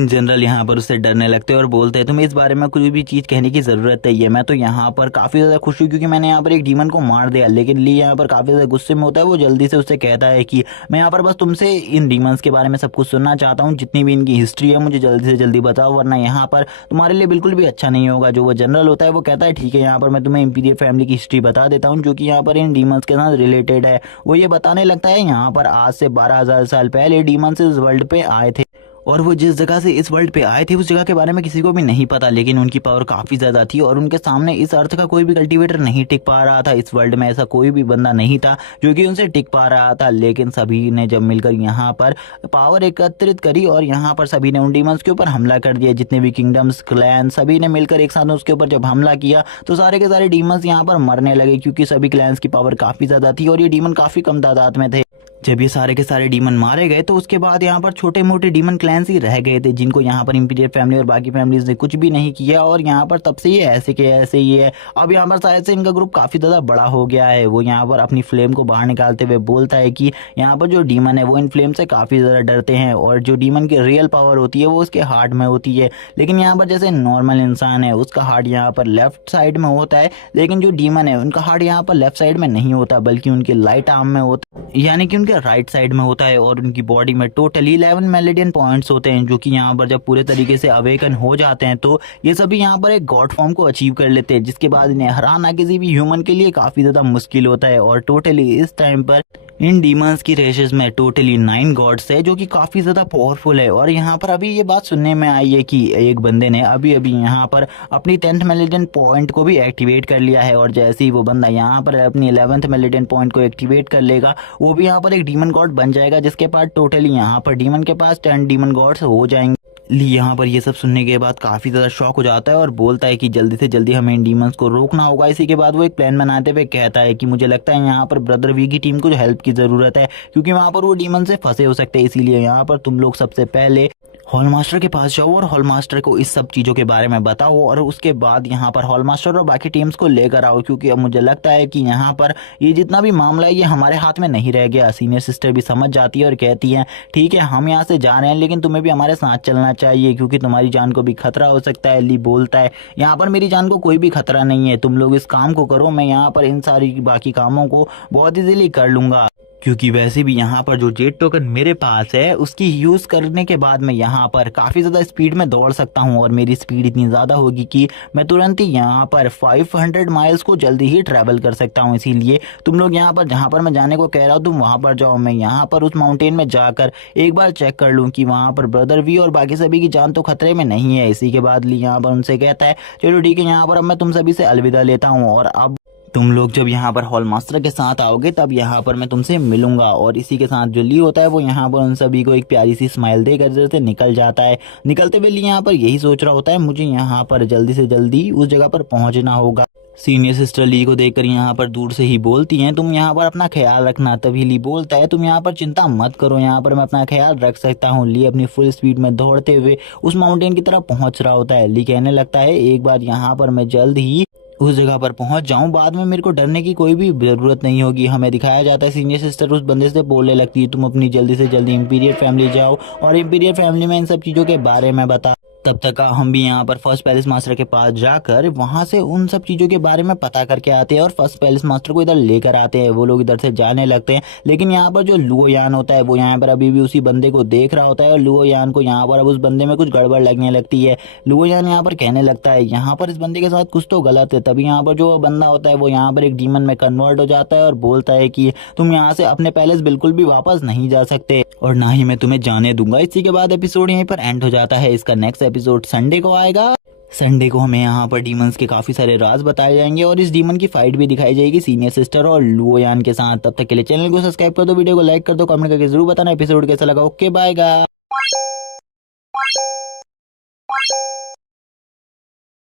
जनरल यहाँ पर उससे डरने लगते हैं और बोलते हैं तुम्हें इस बारे में कुछ भी चीज कहने की जरूरत नहीं है, मैं तो यहाँ पर काफी ज्यादा खुश हूँ क्योंकि मैंने यहाँ पर एक डीमन को मार दिया। लेकिन ली यहाँ पर काफी ज्यादा गुस्से में होता है, वो जल्दी से उससे कहता है कि मैं यहाँ पर बस तुमसे इन डीमंस के बारे में सब कुछ सुनना चाहता हूँ, जितनी भी इनकी हिस्ट्री है मुझे जल्दी से जल्दी बताओ, वरना यहाँ पर तुम्हारे लिए बिल्कुल भी अच्छा नहीं होगा। जो वो जनरल होता है वो कहता है ठीक है, यहाँ पर मैं तुम्हें इंपीरियल फैमिली की हिस्ट्री बता देता हूँ जो कि यहाँ पर इन डीमंस के साथ रिलेटेड है। वो ये बताने लगता है यहाँ पर आज से 12,000 साल पहले डीमंस इस वर्ल्ड पे आए थे, और वो जिस जगह से इस वर्ल्ड पे आए थे उस जगह के बारे में किसी को भी नहीं पता, लेकिन उनकी पावर काफी ज्यादा थी और उनके सामने इस अर्थ का कोई भी कल्टीवेटर नहीं टिक पा रहा था। इस वर्ल्ड में ऐसा कोई भी बंदा नहीं था जो कि उनसे टिक पा रहा था। लेकिन सभी ने जब मिलकर यहाँ पर पावर एकत्रित करी और यहाँ पर सभी ने उन डीमंस के ऊपर हमला कर दिया, जितने भी किंगडम्स क्लैन सभी ने मिलकर एक साथ उसके ऊपर जब हमला किया तो सारे के सारे डीमंस यहाँ पर मरने लगे, क्योंकि सभी क्लैंस की पावर काफी ज्यादा थी और ये डीमन काफी कम तादाद में थे। जब ये सारे के सारे डीमन मारे गए तो उसके बाद यहाँ पर छोटे मोटे डीमन क्लैंस ही रह गए थे, जिनको यहाँ पर इंपीरियल फैमिली और बाकी फैमिलीज ने कुछ भी नहीं किया, और यहाँ पर तब से ये ऐसे के ऐसे ही है। अब यहाँ पर शायद से इनका ग्रुप काफी ज्यादा बड़ा हो गया है। वो यहाँ पर अपनी फ्लेम को बाहर निकालते हुए बोलता है कि यहाँ पर जो डीमन है वो इन फ्लेम से काफी ज्यादा डरते हैं, और जो डीमन की रियल पावर होती है वो उसके हार्ट में होती है। लेकिन यहाँ पर जैसे नॉर्मल इंसान है उसका हार्ट यहाँ पर लेफ्ट साइड में होता है, लेकिन जो डीमन है उनका हार्ट यहाँ पर लेफ्ट साइड में नहीं होता, बल्कि उनके राइट आर्म में होता है, यानी कि उनके राइट साइड में होता है। और उनकी बॉडी में टोटली 11 मेरिडियन पॉइंट्स होते हैं, जो कि यहाँ पर जब पूरे तरीके से अवेकन हो जाते हैं तो ये सभी यहाँ पर एक गॉड फॉर्म को अचीव कर लेते हैं, जिसके बाद इन्हें हराना किसी भी ह्यूमन के लिए काफी ज्यादा मुश्किल होता है। और टोटली इस टाइम पर इन डीमंस की रेसेस में टोटली 9 गॉड्स है, जो कि काफी ज्यादा पावरफुल है। और यहाँ पर अभी ये बात सुनने में आई है कि एक बंदे ने अभी अभी यहाँ पर अपनी 10th मेरिडियन पॉइंट को भी एक्टिवेट कर लिया है, और जैसे ही वो बंदा यहाँ पर अपनी 11th मेरिडियन पॉइंट को एक्टिवेट कर लेगा वो भी यहाँ पर एक डीमन गॉड बन जाएगा, जिसके पास टोटली यहाँ पर डीमन के पास 10 डीमन गॉड्स हो जाएंगे। ली यहाँ पर ये सब सुनने के बाद काफी ज्यादा शॉक हो जाता है और बोलता है कि जल्दी से जल्दी हमें इन डीमंस को रोकना होगा। इसी के बाद वो एक प्लान बनाते हुए कहता है कि मुझे लगता है यहाँ पर ब्रदर वी की टीम को हेल्प की जरूरत है, क्योंकि वहां पर वो डीमन से फंसे हो सकते हैं। इसीलिए यहाँ पर तुम लोग सबसे पहले हॉल मास्टर के पास जाओ और हॉल मास्टर को इस सब चीजों के बारे में बताओ, और उसके बाद यहाँ पर हॉल मास्टर और बाकी टीम्स को लेकर आओ, क्योंकि अब मुझे लगता है कि यहाँ पर ये जितना भी मामला है ये हमारे हाथ में नहीं रह गया। सीनियर सिस्टर भी समझ जाती है और कहती है ठीक है हम यहाँ से जा रहे हैं, लेकिन तुम्हें भी हमारे साथ चलना चाहिए क्योंकि तुम्हारी जान को भी खतरा हो सकता है। ली बोलता है यहाँ पर मेरी जान को कोई भी खतरा नहीं है, तुम लोग इस काम को करो, मैं यहाँ पर इन सारी बाकी कामों को बहुत इजीली कर लूंगा, क्योंकि वैसे भी यहाँ पर जो जेट टोकन मेरे पास है उसकी यूज करने के बाद मैं यहाँ पर काफी ज्यादा स्पीड में दौड़ सकता हूँ, और मेरी स्पीड इतनी ज्यादा होगी कि मैं तुरंत ही यहाँ पर 500 माइल्स को जल्दी ही ट्रैवल कर सकता हूँ। इसीलिए तुम लोग यहाँ पर जहाँ पर मैं जाने को कह रहा हूँ तुम वहां पर जाओ, मैं यहाँ पर उस माउंटेन में जाकर एक बार चेक कर लूँ कि वहां पर ब्रदर वी और बाकी सभी की जान तो खतरे में नहीं है। इसी के बाद ली यहाँ पर उनसे कहता है चलो ठीक है, यहाँ पर अब मैं तुम सभी से अलविदा लेता हूँ, और अब तुम लोग जब यहाँ पर हॉल मास्टर के साथ आओगे तब यहाँ पर मैं तुमसे मिलूंगा। और इसी के साथ जो ली होता है वो यहाँ पर उन सभी को एक प्यारी सी स्माइल देकर इधर से निकल जाता है। निकलते हुए ली यहाँ पर यही सोच रहा होता है मुझे यहाँ पर जल्दी से जल्दी उस जगह पर पहुंचना होगा। सीनियर सिस्टर ली को देखकर यहाँ पर दूर से ही बोलती हैं तुम यहाँ पर अपना ख्याल रखना। तभी ली बोलता है तुम यहाँ पर चिंता मत करो, यहाँ पर मैं अपना ख्याल रख सकता हूँ। ली अपनी फुल स्पीड में दौड़ते हुए उस माउंटेन की तरफ पहुंच रहा होता है। ली कहने लगता है एक बार यहाँ पर मैं जल्द ही उस जगह पर पहुंच जाऊं, बाद में मेरे को डरने की कोई भी जरूरत नहीं होगी। हमें दिखाया जाता है सीनियर सिस्टर उस बंदे से बोलने लगती है तुम अपनी जल्दी से जल्दी इंपीरियल फैमिली जाओ और इंपीरियल फैमिली में इन सब चीजों के बारे में बता। तब तक हम भी यहाँ पर फर्स्ट पैलेस मास्टर के पास जाकर वहां से उन सब चीज़ों के बारे में पता करके आते हैं और फर्स्ट पैलेस मास्टर को इधर लेकर आते हैं। वो लोग इधर से जाने लगते हैं, लेकिन यहाँ पर जो लुओ यान होता है वो यहाँ पर अभी भी उसी बंदे को देख रहा होता है और लुओ यान को यहाँ पर अब उस बंदे में कुछ गड़बड़ लगने लगती है। लुओ यान यहाँ पर कहने लगता है यहाँ पर इस बंदे के साथ कुछ तो गलत है। तभी यहाँ पर जो बंदा होता है वो यहाँ पर एक डीमन में कन्वर्ट हो जाता है और बोलता है कि तुम यहाँ से अपने पैलेस बिल्कुल भी वापस नहीं जा सकते और ना ही मैं तुम्हें जाने दूंगा। इसी के बाद एपिसोड यहीं पर एंड हो जाता है। इसका नेक्स्ट एपिसोड संडे को आएगा। संडे को हमें यहाँ पर डीमंस के काफी सारे राज बताए जाएंगे और इस डीमन की फाइट भी दिखाई जाएगी सीनियर सिस्टर और लुओ यान के साथ। तब तक के लिए चैनल को सब्सक्राइब कर दो, वीडियो को लाइक कर दो, कमेंट करके जरूर बताना एपिसोड कैसा लगा। Okay bye guys.